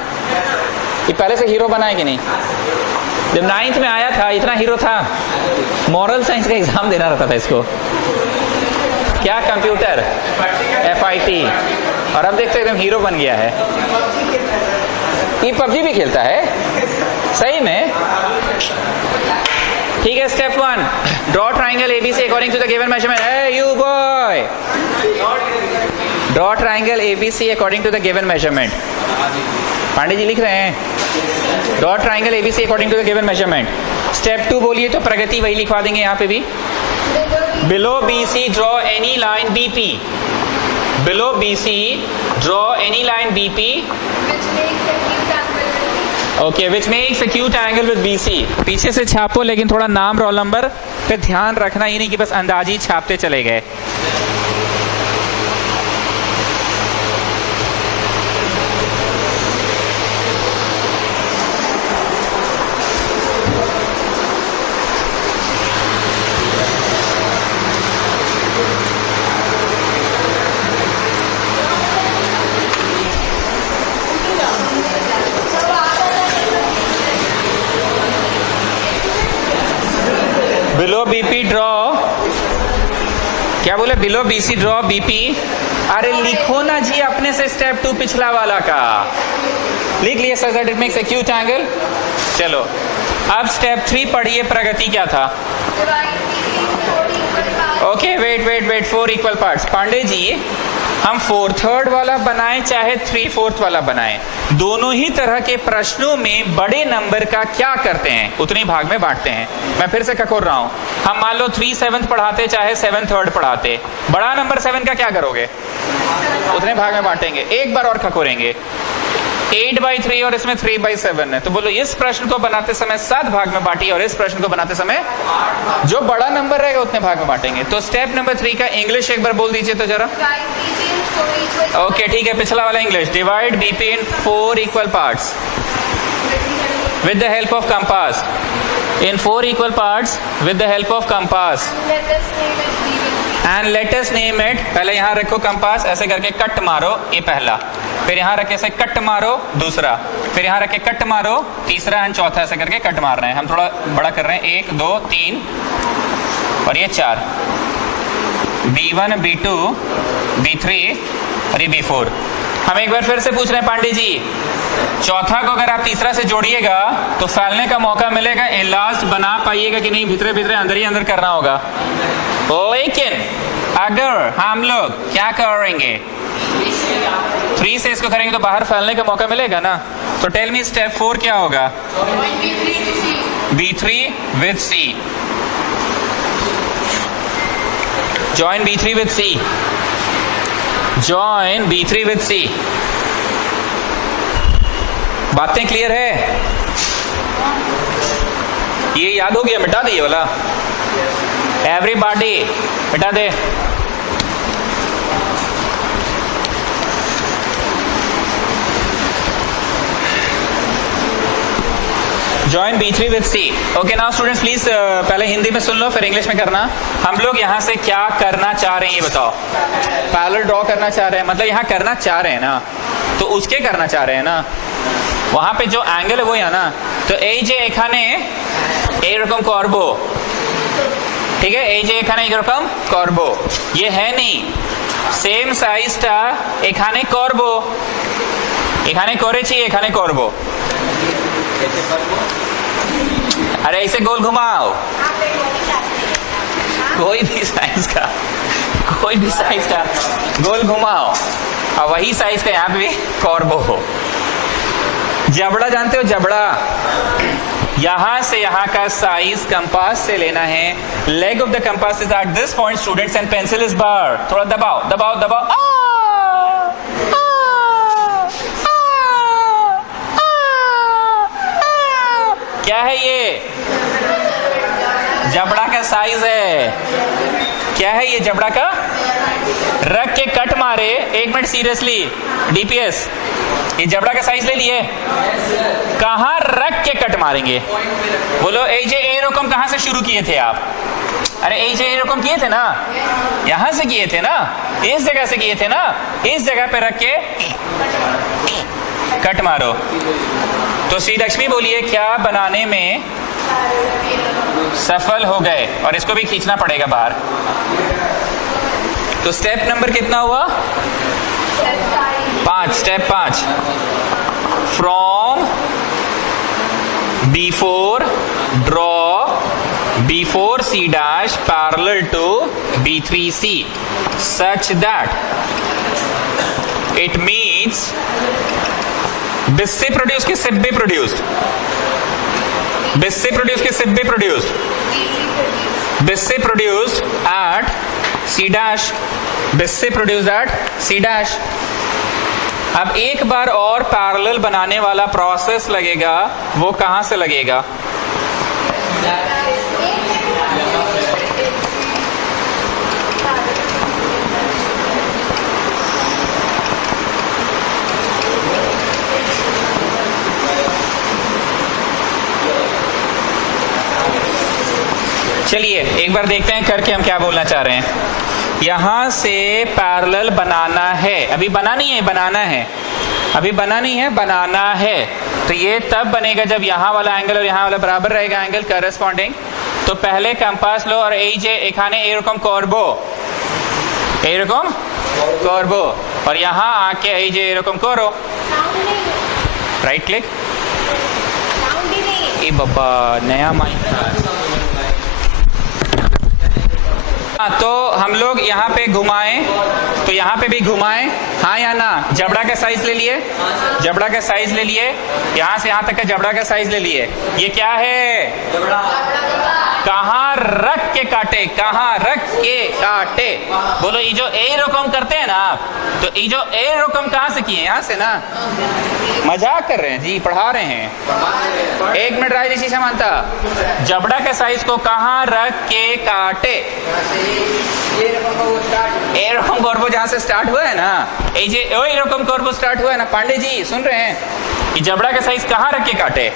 ये पहले से हीरो बना है कि नहीं? जब 9th में आया था इतना हीरो था, मॉरल साइंस का एग्जाम देना रहता था इसको। क्या कंप्यूटर FIT, और अब देखते एकदम हीरो बन गया है। ये पबजी भी खेलता है सही में? ठीक है, step 1 draw triangle ABC according to the given measurement. Hey you boy, draw triangle ABC according to the given measurement. Pandey ji लिख रहे हैं, draw triangle ABC according to the given measurement. Step 2 बोलिए तो प्रगति वही लिखवा देंगे यहाँ पे भी। Below BC draw any line BP. Below BC draw any line BP okay which makes a acute angle with BC. पीछे से छापो लेकिन थोड़ा नाम रोल नंबर पे ध्यान रखना, ही नहीं कि बस अंदाजी छापते चले गए। बिलो बीपी ड्रॉ, क्या बोले? Below BC draw BP. अरे लिखो ना जी अपने से स्टेप 2 पिछला वाला का लिख लिए sir, that it makes acute angle. चलो अब स्टेप 3 पढ़िए, प्रगति क्या था? Okay wait 4 equal parts. Pandey ji हम 4/3 वाला बनाए चाहे 3/4 वाला बनाए, दोनों ही तरह के प्रश्नों में बड़े नंबर का क्या करते हैं? उतने भाग में बांटते हैं। मैं फिर से ककोर रहा हूं, हम मान लो 3/7 पढ़ाते चाहे 7/3 पढ़ाते, बड़ा नंबर 7 का क्या करोगे? उतने भाग में बांटेंगे। एक बार और खकोरेंगे, 8/3 और इसमें 3/7 है। तो बोलो इस प्रश्न को बनाते समय 7 भाग में बांटिए और इस प्रश्न को बनाते समय जो बड़ा नंबर रहेगा उतने भाग में बांटेंगे। तो स्टेप नंबर 3 का इंग्लिश एक बार बोल दीजिए तो जरा। ओके ठीक है, पिछला वाला English. Divide BP in 4 equal parts with the help of compass, in 4 equal parts with the help of compass, and let us name it। पहले यहाँ रखो कंपास, ऐसे करके कट मारो, ये पहला, फिर यहाँ रखे से कट मारो दूसरा, फिर यहाँ रखे कट मारो तीसरा, एंड चौथा, ऐसे करके कट मार रहे हैं। हम थोड़ा बड़ा कर रहे हैं, 1 2 3 और ये 4, B1 B2 B3 और ये B4। हम एक बार फिर से पूछ रहे हैं पांडे जी, चौथा को अगर आप तीसरा से जोड़िएगा तो फैलने का मौका मिलेगा, लास्ट बना पाइएगा कि नहीं, भीतरे भीतरे अंदर ही अंदर करना होगा। लेकिन अगर हम लोग क्या करेंगे, 3 से इसको करेंगे तो बाहर फैलने का मौका मिलेगा ना। तो टेल मी स्टेप 4 क्या होगा? B3 with C, join B3 with C, join B3 with C। बातें क्लियर है? ये याद हो गया? मिटा दे ये वाला, एवरीबॉडी मिटा दे। Join B3 with C। Okay now students please पहले हिंदी में सुन लो फिर इंग्लिश में करना। हम लोग यहाँ से क्या करना चाह रहे हैं ये बताओ? पैरेलल ड्रॉ करना चाह रहे हैं, मतलब यहाँ करना चाह रहे हैं ना, तो उसके करना चाह रहे हैं ना, वहां पे जो एंगल है वो है ना। तो AJ এখানে এইরকম করব, ঠিক है, AJ এখানে এইরকম করব, ये है नहीं, সেম সাইজটা এখানে করব, এখানে করেছি এখানে করব। अरे ऐसे गोल घुमाओ, कोई भी साइज का गोल घुमाओ और वही साइज का यहाँ पे भी कॉर्बो हो। जबड़ा जानते हो? जबड़ा यहां से यहां का साइज कंपास से लेना है। Leg of the compass is at this point students and pencil is बार। थोड़ा दबाओ दबाओ दबाओ, क्या है ये? जबड़ा का साइज है। क्या है ये जबड़ा का? रख के कट मारे। 1 मिनट सीरियसली DPS, ये जबड़ा का साइज ले लिए, कहां रख के कट मारेंगे? बोलो AJ एरकम कहां से शुरू किए थे आप? अरे AJ एरकम किए थे ना, यहां से किए थे ना, इस जगह से किए थे ना, इस जगह पे रख के कट मारो। तो श्री लक्ष्मी बोलिए क्या बनाने में सफल हो गए? और इसको भी खींचना पड़ेगा बाहर। तो स्टेप नंबर कितना हुआ? 5, step 5। From B4 draw B4C dash parallel to B3C such that it meets BC produce की सिब्बे प्रोड्यूस्ड, बिस्से प्रोड्यूस की CB produced, BC produced at C dash, BC produced at C dash। अब एक बार और पैरेलल बनाने वाला प्रोसेस लगेगा, वो कहां से लगेगा? चलिए एक बार देखते हैं करके हम क्या बोलना चाह रहे हैं। यहां से पैरेलल बनाना है, अभी बना नहीं है, बनाना है, अभी बना नहीं है, बनाना है। तो ये तब बनेगा जब यहाँ वाला एंगल और यहाँ वाला बराबर रहेगा एंगल करस्पॉन्डिंग। तो पहले कंपास लो और AJ एखाने एरकम करबो, एरकम करबो, और यहाँ आके AJ एरकम करो, राइट क्लिक। ए बाबा नया माइक। तो हम लोग यहाँ पे घुमाएं, तो यहाँ पे भी घुमाएं, हाँ या ना? जबड़ा का साइज ले लिए, जबड़ा का साइज ले लिए, यहाँ से यहाँ तक का जबड़ा का साइज ले लिए। ये क्या है? कहाँ रख के काटे, कहाँ रख के काटे। बोलो ये जो ए रकम करते हैं ना आप, तो ये जो ए रकम कहाँ से किए? यहाँ से ना। मजाक कर रहे हैं जी, पढ़ा रहे हैं। एक मिनट राजेश मानता, जबड़ा के साइज को कहाँ रख के काटे। ए रकम कर्व जहाँ से स्टार्ट हुआ है ना, ए रकम कर्व स्टार्ट हुआ है ना। पांडे जी सुन रहे हैं? ये जबड़ा का साइज कहाँ रख के काटे?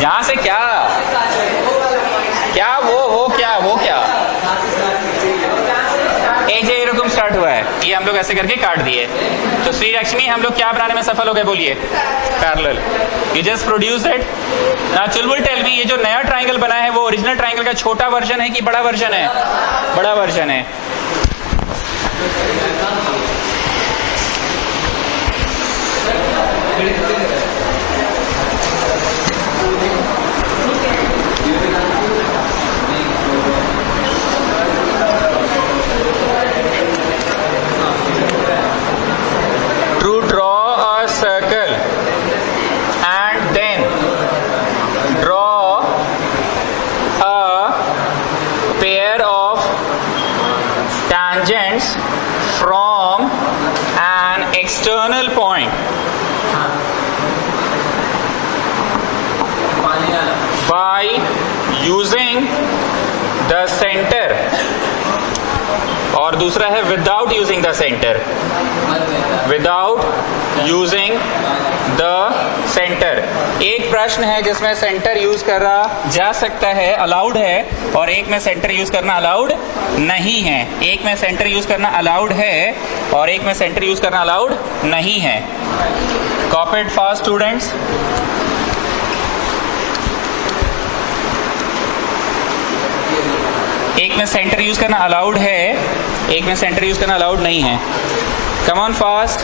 जहाँ से क्या क्या वो क्या ए रकम स्टार्ट हुआ है, ये हम लोग ऐसे करके काट दिए। तो श्री लक्ष्मी हम लोग क्या बनाने में सफल हो गए? बोलिए parallel. You just produce it. Now Chulbul tell me, ये जो नया ट्राइंगल बना है वो ओरिजिनल ट्राइंगल का छोटा वर्जन है कि बड़ा वर्जन है? बड़ा वर्जन है। From an external point by using the center, और दूसरा है without using the center, without using the center। एक प्रश्न है जिसमें सेंटर यूज करा जा सकता है, अलाउड है, और एक में सेंटर यूज करना अलाउड नहीं है। एक में सेंटर यूज करना अलाउड है और एक में सेंटर यूज करना अलाउड नहीं है। Copy it fast students. एक में सेंटर यूज करना अलाउड है, एक में सेंटर यूज करना अलाउड नहीं है। Come on fast.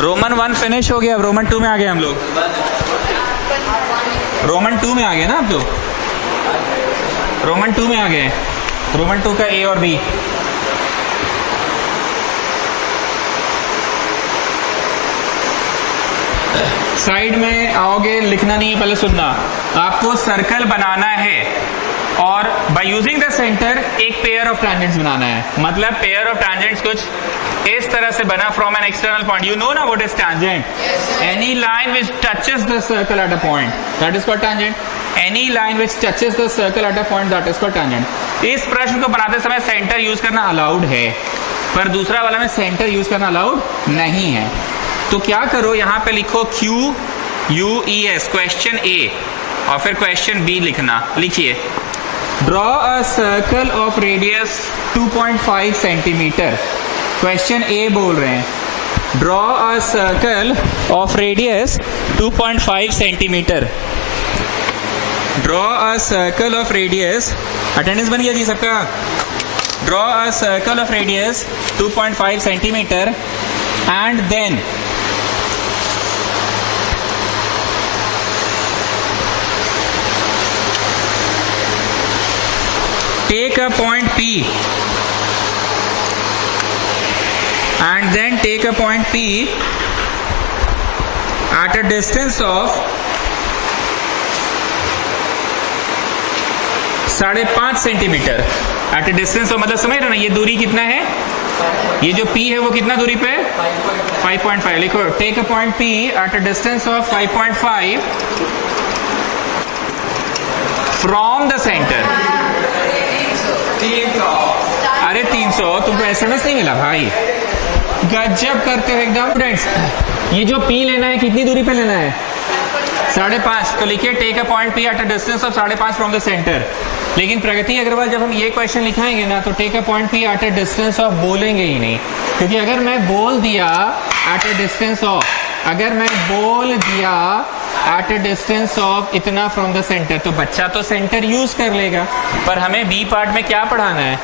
Roman 1 finish हो गया, अब रोमन 2 में आ गए हम लोग। रोमन 2 में आ गए ना आप लोग? रोमन 2 में आ गए। रोमन 2 का ए और बी। साइड में आओगे, लिखना नहीं है, पहले सुनना। आपको सर्कल बनाना है और बाय यूजिंग द सेंटर एक पेयर ऑफ टैंजेंट्स बनाना है। मतलब पेयर ऑफ टैंजेंट्स कुछ इस तरह से बना from an external point. You know ना what is tangent? Any line which touches the circle at a point, that is called tangent. Any line which touches the circle at a point, that is called tangent. इस प्रश्न को बनाते समय सेंटर यूज करना अलाउड है, पर दूसरा वाला में सेंटर यूज करना अलाउड नहीं है। तो क्या करो, यहाँ पे लिखो QUES, क्वेश्चन ए, और फिर क्वेश्चन बी लिखना। लिखिए, draw a circle of radius 2.5 centimetre. Question A बोल रहे हैं, draw a circle of radius 2.5 centimetre. Draw a circle of radius, attendance बन गया जी सबका? Draw a circle of radius 2.5 centimetre and then take a point P, and then take a point P at a distance of 5.5 centimetre. At a distance of, मतलब समझ रहे ना, ये दूरी कितना है? ये जो P है वो कितना दूरी पे? 5.5। लिखो, take a point P at a distance of 5.5 from the centre. अरे 300, तुमको एसएमएस नहीं मिला भाई? गजब करते हो एकदम। स्टूडेंट्स, ये जो P लेना है कितनी दूरी पे लेना है? 5.5। तो लिखिए, take a point P at a distance of 5.5 from the centre. लेकिन प्रगति अग्रवाल जब हम ये क्वेश्चन लिखाएंगे ना, तो take a point P at a distance of बोलेंगे ही नहीं, क्योंकि अगर मैं बोल दिया एट अ डिस्टेंस ऑफ, अगर मैं बोल दिया एट अ डिस्टेंस ऑफ इतना फ्रॉम द सेंटर, तो बच्चा तो सेंटर यूज कर लेगा। पर हमें बी पार्ट में क्या पढ़ाना है?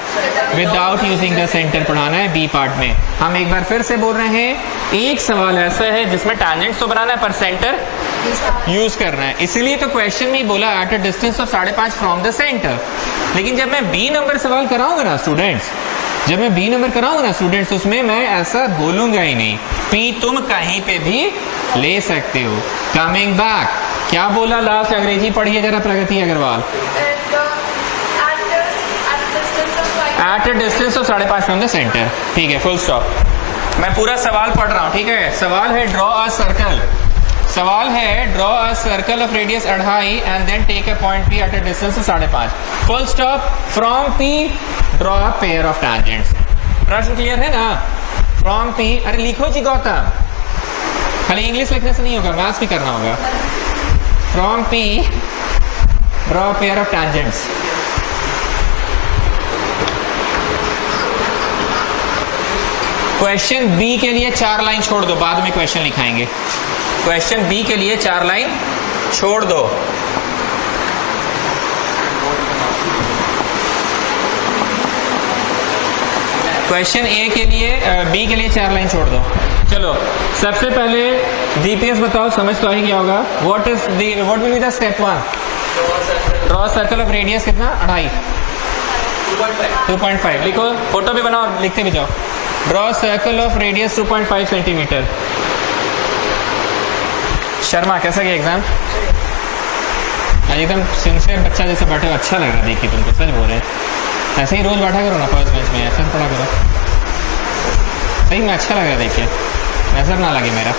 विदाउट यूजिंग द सेंटर पढ़ाना है बी पार्ट में। हम एक बार फिर से बोल रहे हैं, एक सवाल ऐसा है जिसमें टैंजेंट्स तो बनाना है पर सेंटर यूज करना है। इसीलिए तो क्वेश्चन में बोला eight a distance of 5.5 from the centre. लेकिन जब मैं बी नंबर सवाल कराऊंगा ना स्टूडेंट्स, जब मैं बी नंबर कराऊंगा ना स्टूडेंट्स, उसमें मैं ऐसा बोलूंगा ही नहीं, P तुम कहीं पे भी ले सकते हो। कमिंग बैक, क्या बोला लास्ट? अंग्रेजी पढ़िए जरा Pragati Agarwal. At a distance of 5.5 from the centre. ठीक है, फुल स्टॉप। मैं पूरा सवाल पढ़ रहा हूँ, ठीक है। सवाल है ड्रॉ अ सर्कल, सवाल है draw a circle of radius 2.5 and then take a point P at a distance of 5.5, full stop. From P draw a pair of tangents. प्रश्न क्लियर है ना? फ्रॉम पी, अरे लिखो जी गौतम, खाली इंग्लिश लिखने से नहीं होगा, मैथ्स भी करना होगा। From P draw a pair of tangents. Question B के लिए 4 लाइन छोड़ दो, बाद में क्वेश्चन लिखाएंगे। क्वेश्चन बी के लिए 4 लाइन छोड़ दो। क्वेश्चन ए के लिए बी के लिए 4 लाइन छोड़ दो। चलो, सबसे पहले डीपीएस बताओ, समझ तो आई क्या होगा? What will be the step 1? Draw circle of radius कितना? 2.5 लिखो, फोटो भी बनाओ, लिखते भी जाओ। Draw circle of radius 2.5 centimetre. Sharma, कैसा गया एग्जाम? एकदम सिंसियर बच्चा जैसे बैठे हो, अच्छा लग रहा है देखिए तुमको, सच बोल रहे हैं। ऐसे ही रोज बैठा करो ना फर्स्ट बेंच में, ऐसे पढ़ा करो, सही में अच्छा लग रहा है देखिए, नजर ना लगे मेरा।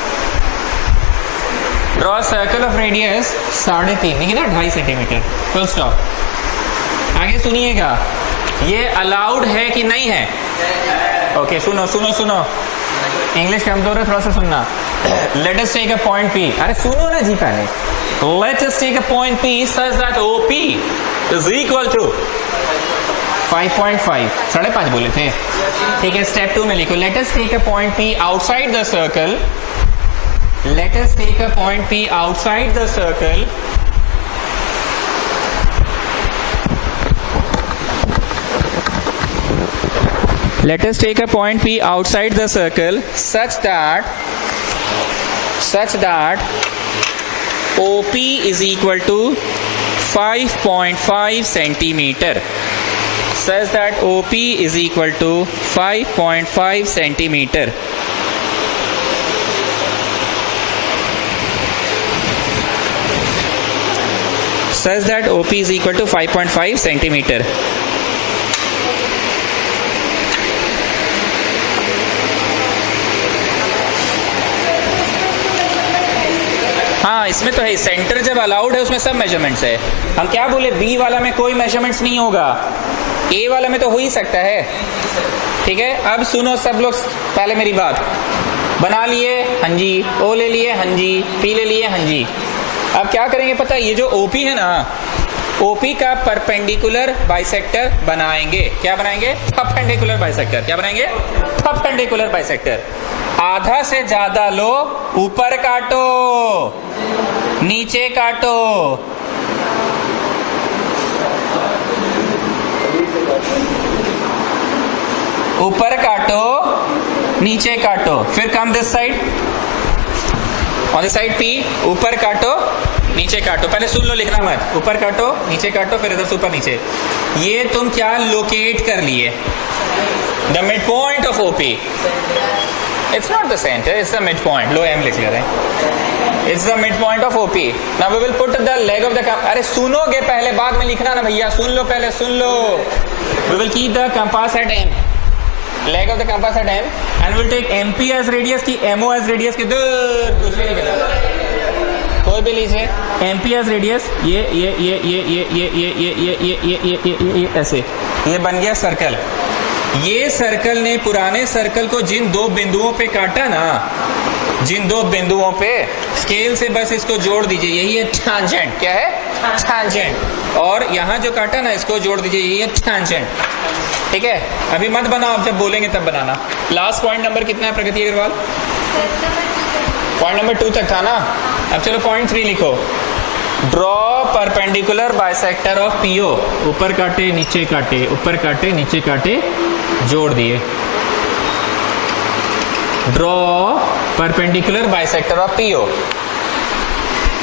ड्रॉ सर्कल ऑफ रेडियस 3.5, देखिए ना, 2.5 सेंटीमीटर, फुल स्टॉप। आगे सुनिएगा, ये अलाउड है कि नहीं है? ओके, सुनो सुनो सुनो, इंग्लिश कमजोर है, थोड़ा सा सुनना। Let us take a point P, अरे सुनो ना जी पहले। Let us take a point P such that OP is equal to 5.5, 5.5 बोले थे, ठीक है। स्टेप 2 में लिखो, let us take a point P outside the circle, let us take a point P outside the circle let us take a point P outside the circle such that OP is equal to 5.5 centimeter, such that OP is equal to 5.5 centimeter. Such that OP is equal to 5.5 centimeter. हाँ, इसमें तो है, सेंटर जब अलाउड है उसमें सब मेजरमेंट्स है। हम क्या बोले, बी वाला में कोई मेजरमेंट्स नहीं होगा, ए वाला में तो हो ही सकता है, ठीक है। अब सुनो सब लोग, पहले मेरी बात बना लिए, हाँ जी, ओ ले लिए, हाँ जी, पी ले लिए, हाँ जी। अब क्या करेंगे पता है, ये जो ओपी है ना, ओपी का परपेंडिकुलर बाइसेक्टर बनाएंगे। क्या बनाएंगे? Perpendicular bisector. क्या बनाएंगे? Perpendicular bisector. आधा से ज्यादा लो, ऊपर काटो, नीचे काटो, ऊपर काटो, नीचे काटो, फिर come this side, on this side P, ऊपर काटो, नीचे काटो। पहले सुन लो, लिखना मत, ऊपर काटो, नीचे काटो, फिर इधर से ऊपर नीचे। ये तुम क्या लोकेट कर लिए? The mid point of OP. It's not the center, it's the midpoint. Low M लिख ले रहे हैं। It's the midpoint of OP. Now we will put the leg of the compass. अरे सुनोगे पहले, बाद में लिखना ना भैया, सुन लो पहले, सुन लो। We will keep the compass at M. Leg of the compass at M, and we'll take MP as radius की MO as radius की दूर, कुछ भी नहीं मिला, कोई भी लीजिए। MP as radius, ये ऐसे, ये बन गया सर्कल। ये सर्कल ने पुराने सर्कल को जिन 2 बिंदुओं पे काटा ना, जिन 2 बिंदुओं पे, स्केल से बस इसको जोड़ दीजिए, यही है टैंजेंट। क्या है? टैंजेंट। और यहाँ जो काटा ना, इसको जोड़ दीजिए, यही है टैंजेंट, ठीक है। अभी मत बनाओ, जब बोलेंगे तब बनाना। लास्ट पॉइंट नंबर कितना है प्रगति अग्रवाल? पॉइंट नंबर 2 तक था ना। अब चलो पॉइंट 3 लिखो। Draw perpendicular bisector of PO. ऊपर काटे, नीचे काटे, ऊपर काटे, नीचे काटे, जोड़ दिए। Draw perpendicular bisector of PO.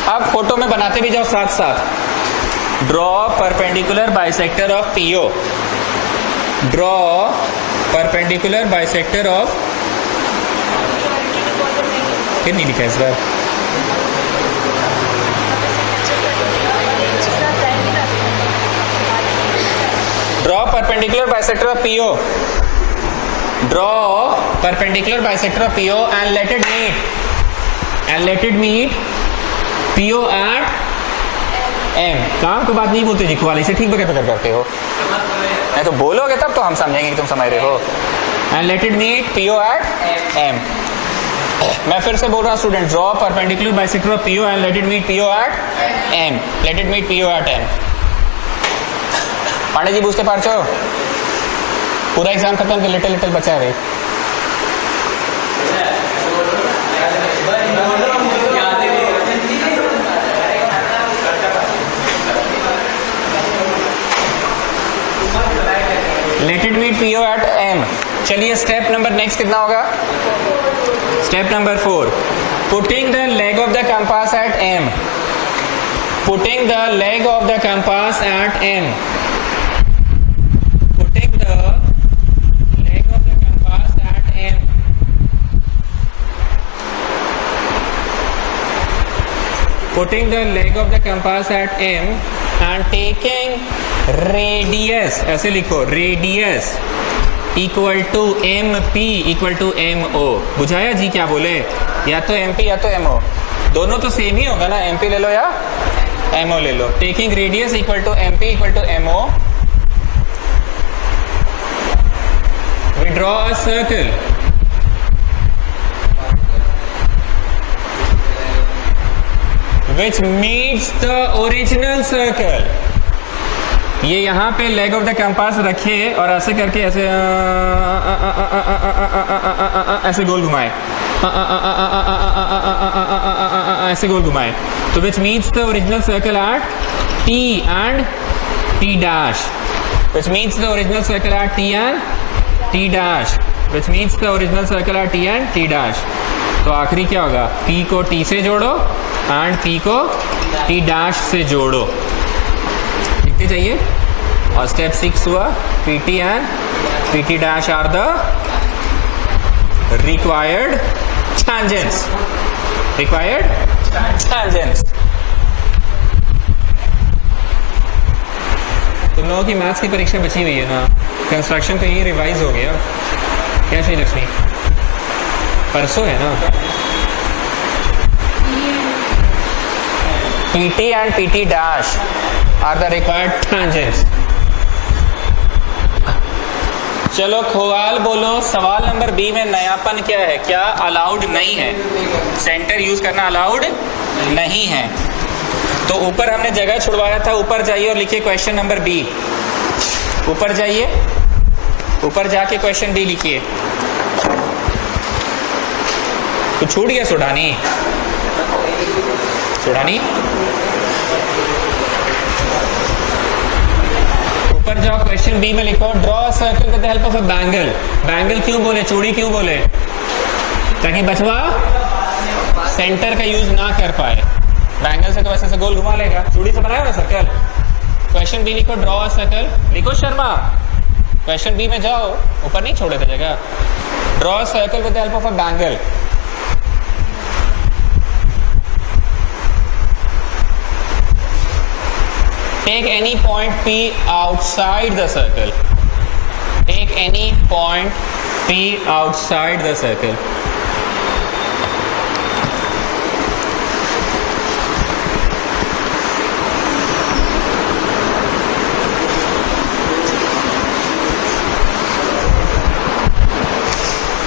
अब फोटो में बनाते भी जाओ साथ साथ। Draw perpendicular bisector of PO. Draw perpendicular bisector of, फिर नहीं लिखा इस बार, perpendicular bisector of PO. Draw perpendicular bisector of PO and let it meet PO at M. काम को बात नहीं बोलते जी वाले से, ठीक बगैर करते हो, नहीं तो बोलोगे तब तो हम समझेंगे कि तुम समझ रहे हो. And let it meet PO at M. मैं फिर से बोल रहा हूँ student, draw perpendicular bisector of PO and let it meet PO at M. Let it meet PO at M. Pandey ji पूछते पार चो, पूरा एग्जाम खत्म, लिटिल लिटिल बचा है. Let it meet PO at M. चलिए स्टेप नंबर नेक्स्ट कितना होगा? Step number 4. Putting the leg of the compass at M. Putting the leg of the compass at M. Putting the leg of the compass at M. Putting the leg of the compass at M and taking radius, ऐसे लिखो, radius equal to MP equal to MO. बुझाया जी क्या बोले? या तो MP या तो MO, दोनों तो सेम ही होगा ना, MP ले लो या MO ले लो. Taking radius equal to MP equal to MO, we draw a circle which meets the original circle. ये यहाँ पे लेग ऑफ द कंपास रखे और ऐसे करके ऐसे ऐसे गोल घुमाए, ऐसे गोल घुमाए, तो which meets the original circle at T and T dash. Which meets the original circle at T and T dash. Which meets the original circle at T and T dash. तो आखिरी क्या होगा? P को T से जोड़ो एंड P को T डैश से जोड़ो. लिखते जाइए. और स्टेप 6 हुआ PT and PT dash are the required tangents. Required tangents. तुम लोगों की मैथ्स की परीक्षा बची हुई है ना, कंस्ट्रक्शन तो यही रिवाइज हो गया. क्या श्री लक्ष्मी? परसों है ना. PT and PT dash are the required tangents. चलो खोवाल बोलो, सवाल नंबर B में नयापन क्या है? क्या अलाउड नहीं है? सेंटर यूज करना अलाउड नहीं है. तो ऊपर हमने जगह छुड़वाया था, ऊपर जाइए और लिखिए क्वेश्चन नंबर B. ऊपर जाइए, ऊपर जाके क्वेश्चन B लिखिए. तो छूट गया सुडानी? सुडानी ऊपर जाओ, क्वेश्चन B में लिखो, draw a circle with the help of a bangle. Bangle क्यों बोले? चूड़ी क्यों बोले? ताकि बचवा सेंटर का यूज ना कर पाए. बैंगल से तो वैसे से गोल घुमा लेगा, चूड़ी से बनाया ना सर्कल. क्वेश्चन B लिखो, ड्रॉ अ सर्कल. लिखो शर्मा, क्वेश्चन B में जाओ, ऊपर नहीं छोड़े थे जगह. Draw a circle with the help of a bangle. Take any point P outside the circle. Take any point P outside the circle.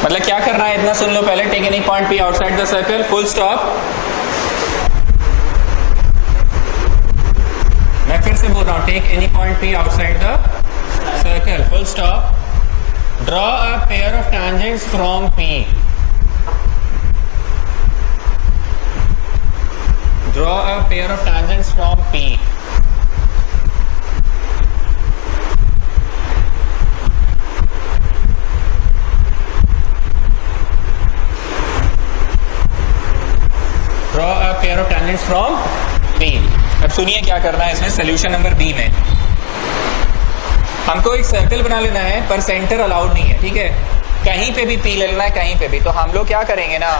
मतलब क्या करना है इतना सुन लो पहले. Take any point P outside the circle. Full stop. मैं फिर से बोल रहा हूं, take any point P outside the circle. Full stop. Draw a pair of tangents from P. Draw a pair of tangents from P. Draw a pair of tangents from P. अब सुनिए क्या करना है इसमें. सोल्यूशन नंबर B में हमको एक सर्कल बना लेना है, पर सेंटर अलाउड नहीं है. ठीक है, कहीं पे भी P ले लेना है, कहीं पे भी. तो हम लोग क्या करेंगे ना,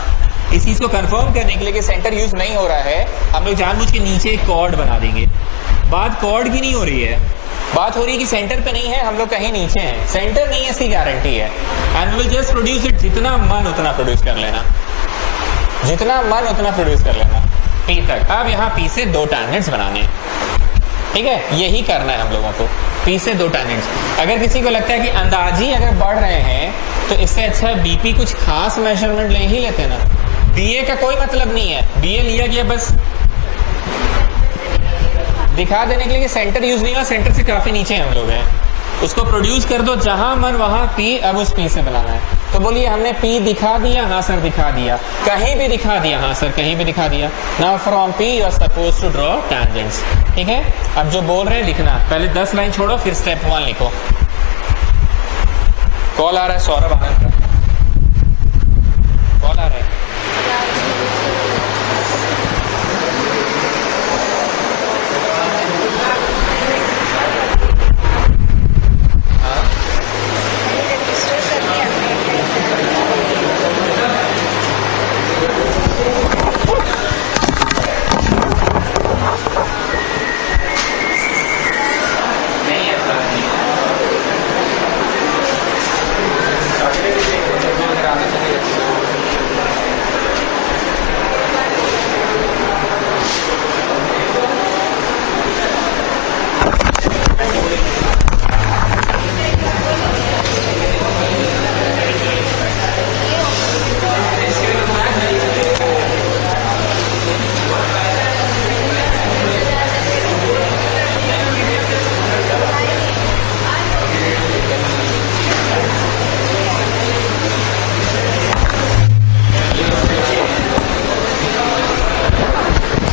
इस चीज को कंफर्म करने के लिए कि सेंटर यूज नहीं हो रहा है, हम लोग जानबूझ के नीचे एक कॉर्ड बना देंगे. बात कॉर्ड की नहीं हो रही है, बात हो रही है कि सेंटर पे नहीं है, हम लोग कहीं नीचे हैं, सेंटर नहीं है इसकी गारंटी है। And will just produce it, जितना मन उतना प्रोड्यूस कर लेना, जितना मन उतना प्रोड्यूस कर लेना पी तक। अब यहाँ पी से 2 टैंजेंट्स बनाने हैं, ठीक है, यही करना है हम लोगों को, पी से 2 टैंजेंट्स। अगर किसी को लगता है कि अंदाजी अगर बढ़ रहे हैं तो इससे अच्छा बीपी कुछ खास मेजरमेंट ले ही लेते ना। बीए का कोई मतलब नहीं है, बीए लिया गया बस दिखा देने के लिए कि सेंटर यूज नहीं हुआ, सेंटर से काफी नीचे हम लोग हैं, उसको प्रोड्यूस कर दो जहां मन वहां पी, अब उस पी से बनाना है। तो बोलिए हमने पी दिखा दिया, हाँ सर दिखा दिया, कहीं भी दिखा दिया, हाँ सर कहीं भी दिखा दिया। Now from P you are suppose to draw tangents, ठीक है। अब जो बोल रहे हैं लिखना, पहले 10 लाइन छोड़ो फिर स्टेप 1 लिखो। कॉल आ रहा है सौरभ आनंद का, कॉल आ रहा है।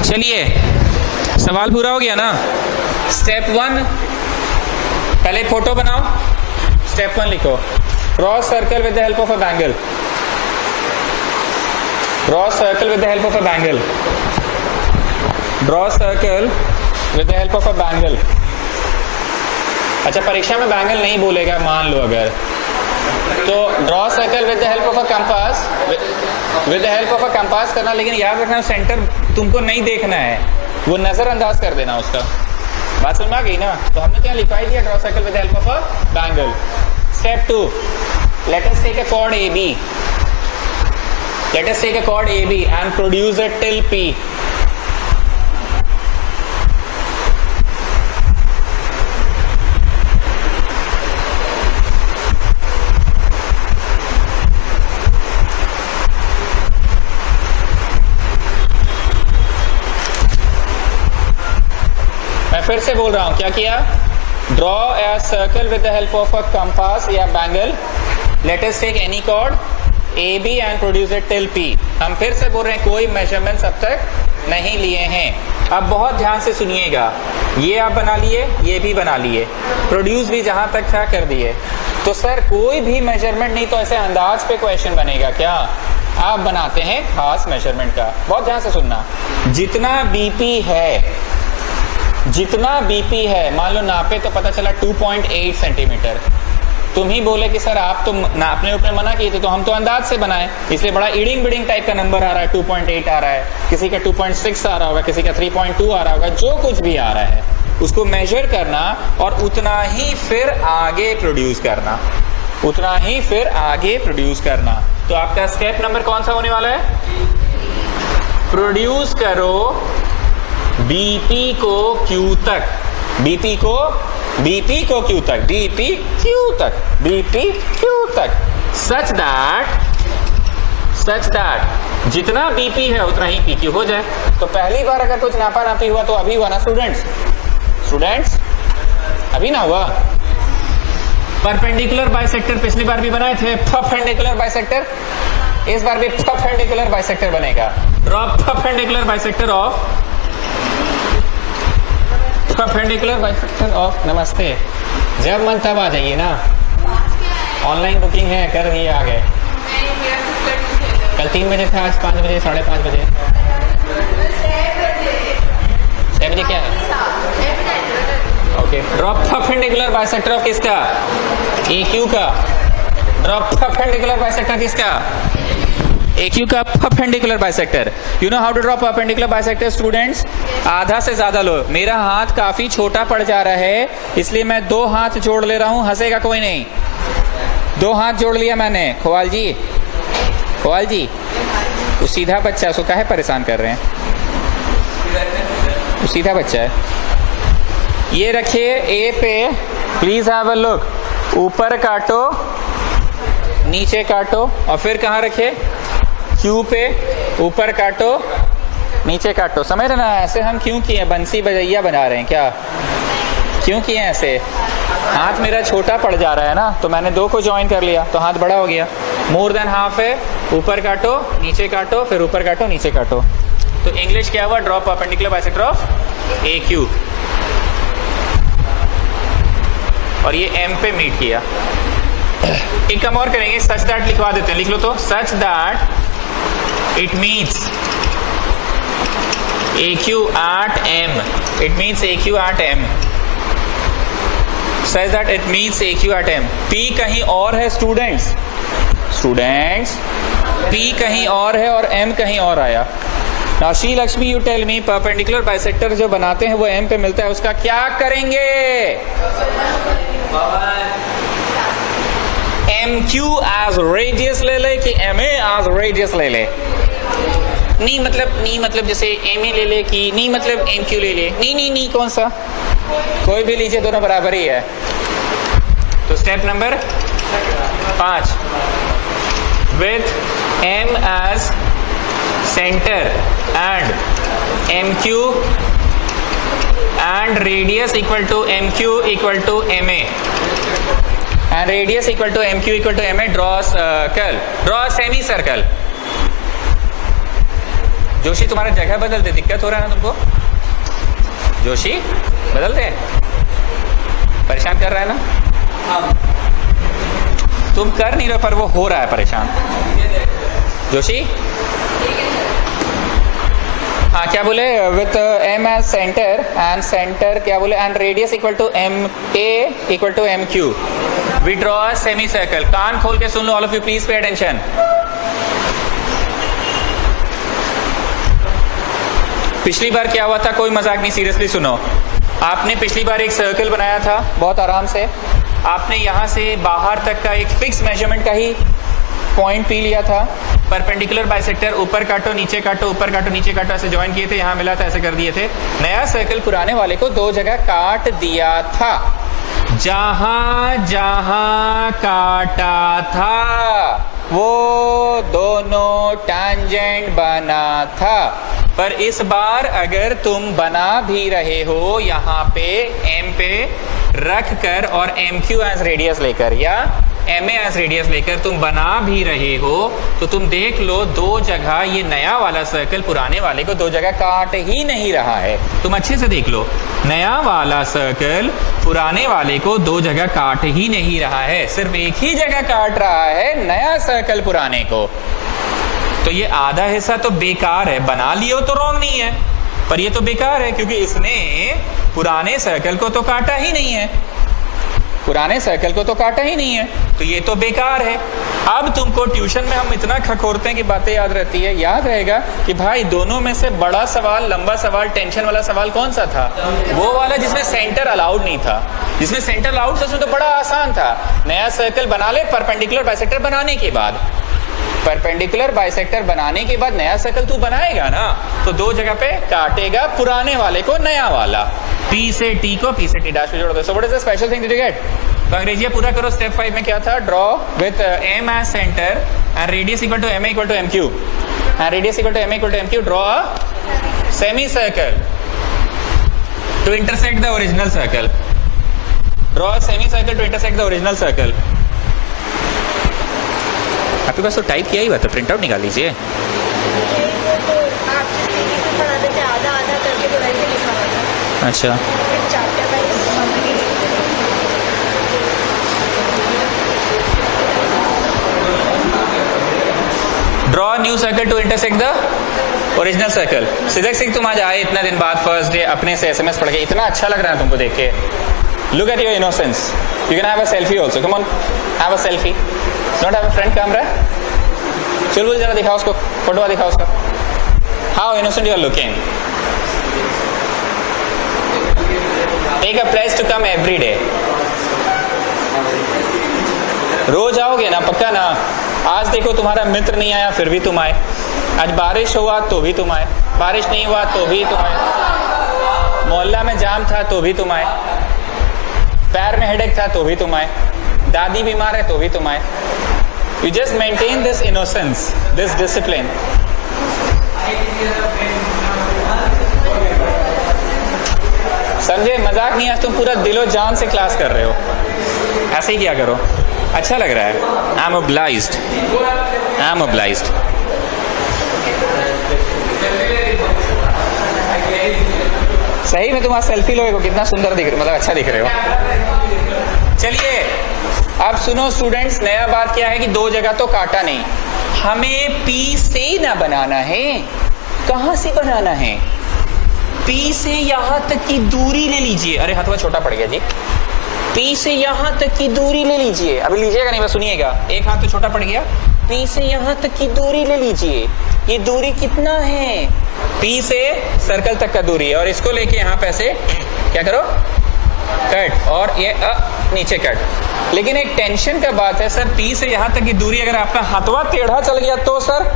चलिए सवाल पूरा हो गया ना। स्टेप 1 पहले फोटो बनाओ, स्टेप 1 लिखो, draw circle with the help of a bangle, draw circle with the help of a bangle, draw circle with the help of a bangle. अच्छा परीक्षा में बैंगल नहीं बोलेगा मान लो अगर, तो draw circle with the help of a compass, with the help of a compass करना, लेकिन याद रखना सेंटर तुमको नहीं देखना है, वो नजरअंदाज कर देना उसका। बात समझ में आ गई ना। तो हमने क्या लिखवाई दिया, draw circle with the help of a bangle. Step 2, let us take a chord AB, let us take a chord AB and produce it till P. फिर से बोल रहा हूं, क्या किया, draw a circle with the help of a compass या bangle, let us take any chord AB and produce it till P। हम फिर से बोल रहे हैं कोई मेजरमेंट्स अब तक नहीं लिए हैं। अब बहुत ध्यान से सुनिएगा, ये आप बना लिए, ये भी बना लिए, प्रोड्यूस भी जहां तक था कर दिए। तो सर कोई भी मेजरमेंट नहीं तो ऐसे अंदाज पे क्वेश्चन बनेगा क्या, आप बनाते हैं खास मेजरमेंट का। बहुत ध्यान से सुनना, जितना बीपी है, जितना बीपी है, मान लो नापे तो पता चला 2.8 सेंटीमीटर, तुम ही बोले कि सर आप तो नापने ऊपर मना किए थे, तो हम तो अंदाज से बनाए, इसलिए बड़ा इडिंग बिडिंग टाइप का नंबर आ रहा है, 2.8 आ रहा है, किसी का 2.6 आ रहा होगा, किसी का 3.2 आ रहा होगा, जो कुछ भी आ रहा है उसको मेजर करना और उतना ही फिर आगे प्रोड्यूस करना, उतना ही फिर आगे प्रोड्यूस करना। तो आपका स्टेप नंबर कौन सा होने वाला है, प्रोड्यूस करो बीपी को क्यू तक, बीपी को क्यू तक, बीपी क्यू तक, बीपी क्यू तक, सच दैट जितना बीपी है उतना ही पीक्यू हो जाए। तो पहली बार अगर कुछ नापा नापी हुआ तो अभी हुआ ना स्टूडेंट्स, अभी ना हुआ। परपेंडिकुलर बाइसेक्टर पिछली बार भी बनाए थे, परपेंडिकुलर बाइसेक्टर, इस बार भी परपेंडिकुलर बाइसेक्टर बनेगा। Draw perpendicular bisector of, perpendicular bisector of, नमस्ते, जब मन तब आ जाइए ना, ऑनलाइन बुकिंग है, कर दिए आ गए। कल 3 बजे था, आज 5 बजे, 5:30 बजे, 6 बजे क्या है, okay. Draw perpendicular bisector of किसका, EQ का, ड्रॉ परपेंडिकुलर बाइसेक्टर किसका, AQ का perpendicular bisector. You know how to draw perpendicular bisector students? आधा से ज्यादा लो। मेरा हाथ काफी छोटा पड़ जा रहा है, इसलिए मैं 2 हाथ जोड़ ले रहा हूं। हंसेगा कोई नहीं। 2 हाथ जोड़ लिया मैंने। खोवाल जी, खोवाल जी, वो सीधा बच्चा, उसको काहे परेशान कर रहे हैं? वो सीधा बच्चा है। ये रखिए ए पे, प्लीज हैव अ लुक। ऊपर काटो, नीचे काटो, और फिर कहाँ रखे? क्यू पे। ऊपर काटो, नीचे काटो। समझ रहे ना? ऐसे हम क्यों किए? बंसी बजैया बना रहे हैं क्या? क्यों किए ऐसे? हाथ मेरा छोटा पड़ जा रहा है ना, तो मैंने 2 को ज्वाइन कर लिया, तो हाथ बड़ा हो गया। मोर देन हाफ है। ऊपर काटो, नीचे काटो, फिर ऊपर काटो, नीचे काटो। तो इंग्लिश क्या हुआ? Draw perpendicular bisector of AQ। और ये M पे मीट किया। एक काम और करेंगे, सच दैट लिखवा देते हैं। लिख लो तो, such that it means AQ at M। It means AQ at M। Such that it means AQ at M। P कहीं और है स्टूडेंट्स, P कहीं और है और M कहीं और आया। Now Shri Lakshmi, you tell me, perpendicular bisector जो बनाते हैं वो M पे मिलता है, उसका क्या करेंगे? MQ as रेडियस ले ले कि MA as रेडियस ले ले? नी मतलब जैसे MA ले ले कि नी मतलब MQ ले ले? नी कौन सा? कोई भी लीजिए, दोनों बराबर ही है। तो step number 5, with M as center and MQ and radius equal to MQ equal to MA and radius equal to MQ equal to MA, draw a circle, draw a semicircle। Joshi तुम्हारा जगह बदल दे, दिक्कत हो रहा है ना तुमको? जोशी बदल दे, परेशान कर रहा है ना? तुम कर नहीं रहे पर वो हो रहा है परेशान। जोशी हाँ, क्या बोले? With M as centre and centre क्या बोले? And radius equal to MA equal to MQ, we draw a semi circle. कान खोल के सुन लो all of you, please pay attention. पिछली बार क्या हुआ था? कोई मजाक नहीं, सीरियसली सुनो। आपने पिछली बार एक सर्कल बनाया था बहुत आराम से। आपने यहां से बाहर तक का एक फिक्स मेजरमेंट का ही पॉइंट पी लिया था। परपेंडिकुलर बाइसेक्टर, ऊपर काटो, नीचे काटो, ऊपर काटो, नीचे काटो, ऐसे ज्वाइन किए थे। यहां मिला था, ऐसे कर दिए थे। नया सर्कल पुराने वाले को 2 जगह काट दिया था। जहां जहां काटा था वो दोनों टैंजेंट बना था। पर इस बार अगर तुम बना भी रहे हो यहाँ पे M पे रख कर और MQ एज रेडियस लेकर या MA एज रेडियस लेकर तुम बना भी रहे हो, तो तुम देख लो 2 जगह ये नया वाला सर्कल पुराने वाले को 2 जगह काट ही नहीं रहा है। तुम अच्छे से देख लो, नया वाला सर्कल पुराने वाले को 2 जगह काट ही नहीं रहा है, सिर्फ एक ही जगह काट रहा है, नया सर्कल पुराने को। तो ये आधा हिस्सा तो बेकार है। बना लियो तो रॉन्ग नहीं है, पर ये तो बेकार है क्योंकि इसने पुराने सर्कल को तो काटा ही नहीं है, पुराने सर्कल को तो काटा ही नहीं है, तो ये तो बेकार है। अब तुमको ट्यूशन में हम इतना खखोरते हैं कि बातें याद रहती है। याद रहेगा कि भाई दोनों में से बड़ा सवाल, लंबा सवाल, टेंशन वाला सवाल कौन सा था? वो वाला जिसमें सेंटर अलाउड नहीं था। जिसमें सेंटर अलाउड था उसमें तो बड़ा आसान था। नया सर्कल बना ले परपेंडिकुलर बाइसेक्टर बनाने के बाद। परपेंडिकुलर बाइसेक्टर बनाने के बाद नया सर्कल तू बनाएगा ना, तो 2 जगह पे काटेगा पुराने वाले को नया वाला। P से T को P से T डैश पे जोड़ दो। So what is the special thing did you get? तो अंग्रेजी पूरा करो। स्टेप 5 में क्या था? Draw with M as centre and radius equal to MA equal to MQ and radius equal to MA equal to MQ, draw a semi circle to intersect the original circle. Draw a semi circle to intersect the original circle. आपके पास तो टाइप किया ही हुआ था, प्रिंट आउट निकाल लीजिए। अच्छा, draw new circle to intersect the original circle. Siddhak Singh, तुम आज आए इतना दिन बाद, फर्स्ट डे, अपने से SMS पढ़ के, इतना अच्छा लग रहा है तुमको देख के। Look at your innocence. You can have a selfie also. Come on, have a selfie. Don't have a front camera? Chulbul जरा दिखाओ उसको, फोटो दिखाओ उसका। How innocent you are looking. Take a place to come every day. रोज आओगे ना, पक्का ना। आज देखो तुम्हारा मित्र नहीं आया फिर भी तुम आए, आज बारिश हुआ तो भी तुम आए, बारिश नहीं हुआ तो भी तुम आए, मोहल्ला में जाम था तो भी तुम आए, पैर में हेडेक था तो भी तुम आए, दादी बीमार है तो भी तुम आए। You just maintain this innocence, this discipline. समझे, मजाक नहीं, आज तुम पूरा दिलो जान से क्लास कर रहे हो, ऐसे ही किया करो, अच्छा लग रहा है। I am obliged, I am obliged. सही में तुम्हारा सेल्फी लोगे को कितना सुंदर दिख रहे, मतलब अच्छा दिख रहे हो। चलिए अब सुनो स्टूडेंट्स, नया बात क्या है कि दो जगह तो काटा नहीं, हमें पी से ना बनाना है। कहां से बनाना है? पी से यहां तक की दूरी ले लीजिए। अरे हाथवा छोटा पड़ गया जी। पी से यहां तक की दूरी ले लीजिए, अभी लीजिएगा नहीं बस सुनिएगा, एक हाथ तो छोटा पड़ गया। पी से यहां तक की दूरी ले लीजिए। ये दूरी कितना है? पी से सर्कल तक का दूरी है, और इसको लेके यहाँ पे ऐसे क्या करो, कट, और ये नीचे कट। लेकिन एक टेंशन का बात है सर, पी से यहाँ तक की दूरी अगर आपका हाथवा टेढ़ा चल गया तो सर,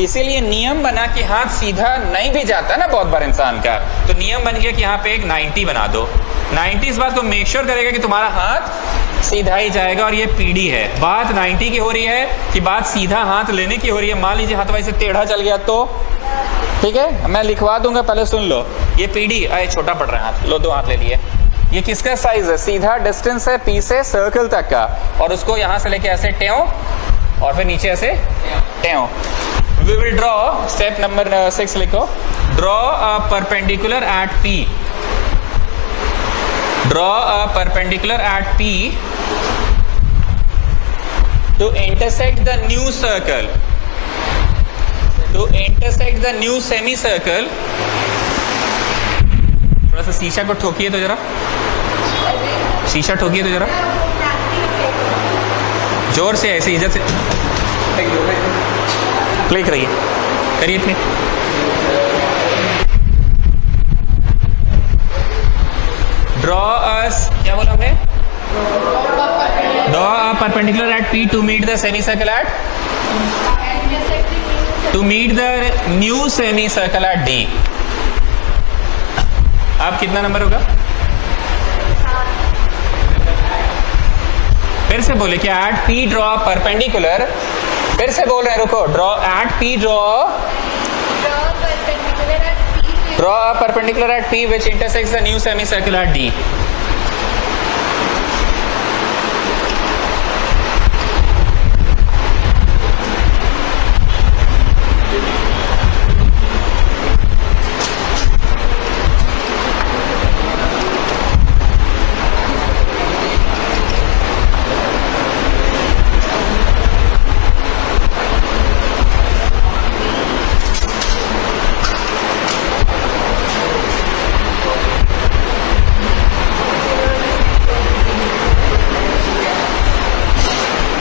इसीलिए नियम बना कि हाथ सीधा नहीं भी जाता ना बहुत बार इंसान का, तो नियम बन गया कि यहाँ पे एक 90 बना दो। 90 इस बात को मेक श्योर करेगा कि तुम्हारा हाथ सीधा ही जाएगा, और ये पीडी है। बात 90 की हो रही है कि बात सीधा हाथ लेने की हो रही है। मान लीजिए हाथ वैसे टेढ़ा चल गया तो ठीक है, मैं लिखवा दूंगा, पहले सुन लो। ये पीडी, अरे छोटा पड़ रहा है हाथ, लो दो हाथ ले लिए। ये किसका साइज है? सीधा डिस्टेंस है पी से सर्कल तक का, और उसको यहां से लेके ऐसे टेओ, और फिर नीचे ऐसे टेओ। We will draw step number 6 लिखो, draw a perpendicular at P, draw a perpendicular at P to intersect the new circle, to intersect the new semicircle। थोड़ा सा शीशा को ठोकिए तो जरा, शीशा ठोकिए तो जरा जोर से, ऐसे इज्जत से प्ले करिए, करिए प्ले। ड्रॉ अस, क्या बोला हमने? Draw a perpendicular at P to meet the semi circle at, to meet the new semi circle at D। अब कितना नंबर होगा? फिर से बोले क्या? एट P ड्रॉ परपेंडिकुलर, फिर से बोल रहे हैं, रुको। Draw at P, draw perpendicular at P which intersects the new semicircle at D।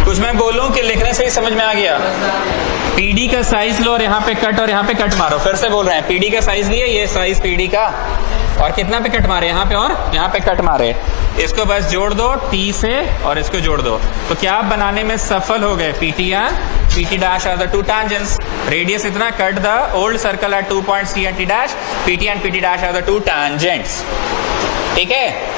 कुछ मैं बोलूं कि लिखने से ही समझ में आ गया? पीडी का साइज लो और यहाँ पे कट, और यहाँ पे कट मारो। फिर से बोल रहे हैं, पीडी का साइज लिए, ये साइज पीडी का, और कितना पे कट मारे? यहाँ पे, और यहाँ पे कट मारे। इसको बस जोड़ दो टी से, और इसको जोड़ दो, तो क्या आप बनाने में सफल हो गए? PT and PT dash are the two tangents, radius इतना, cut the old circle at 2 points C and T dash, PT and PT dash are the two tangents. ठीक है,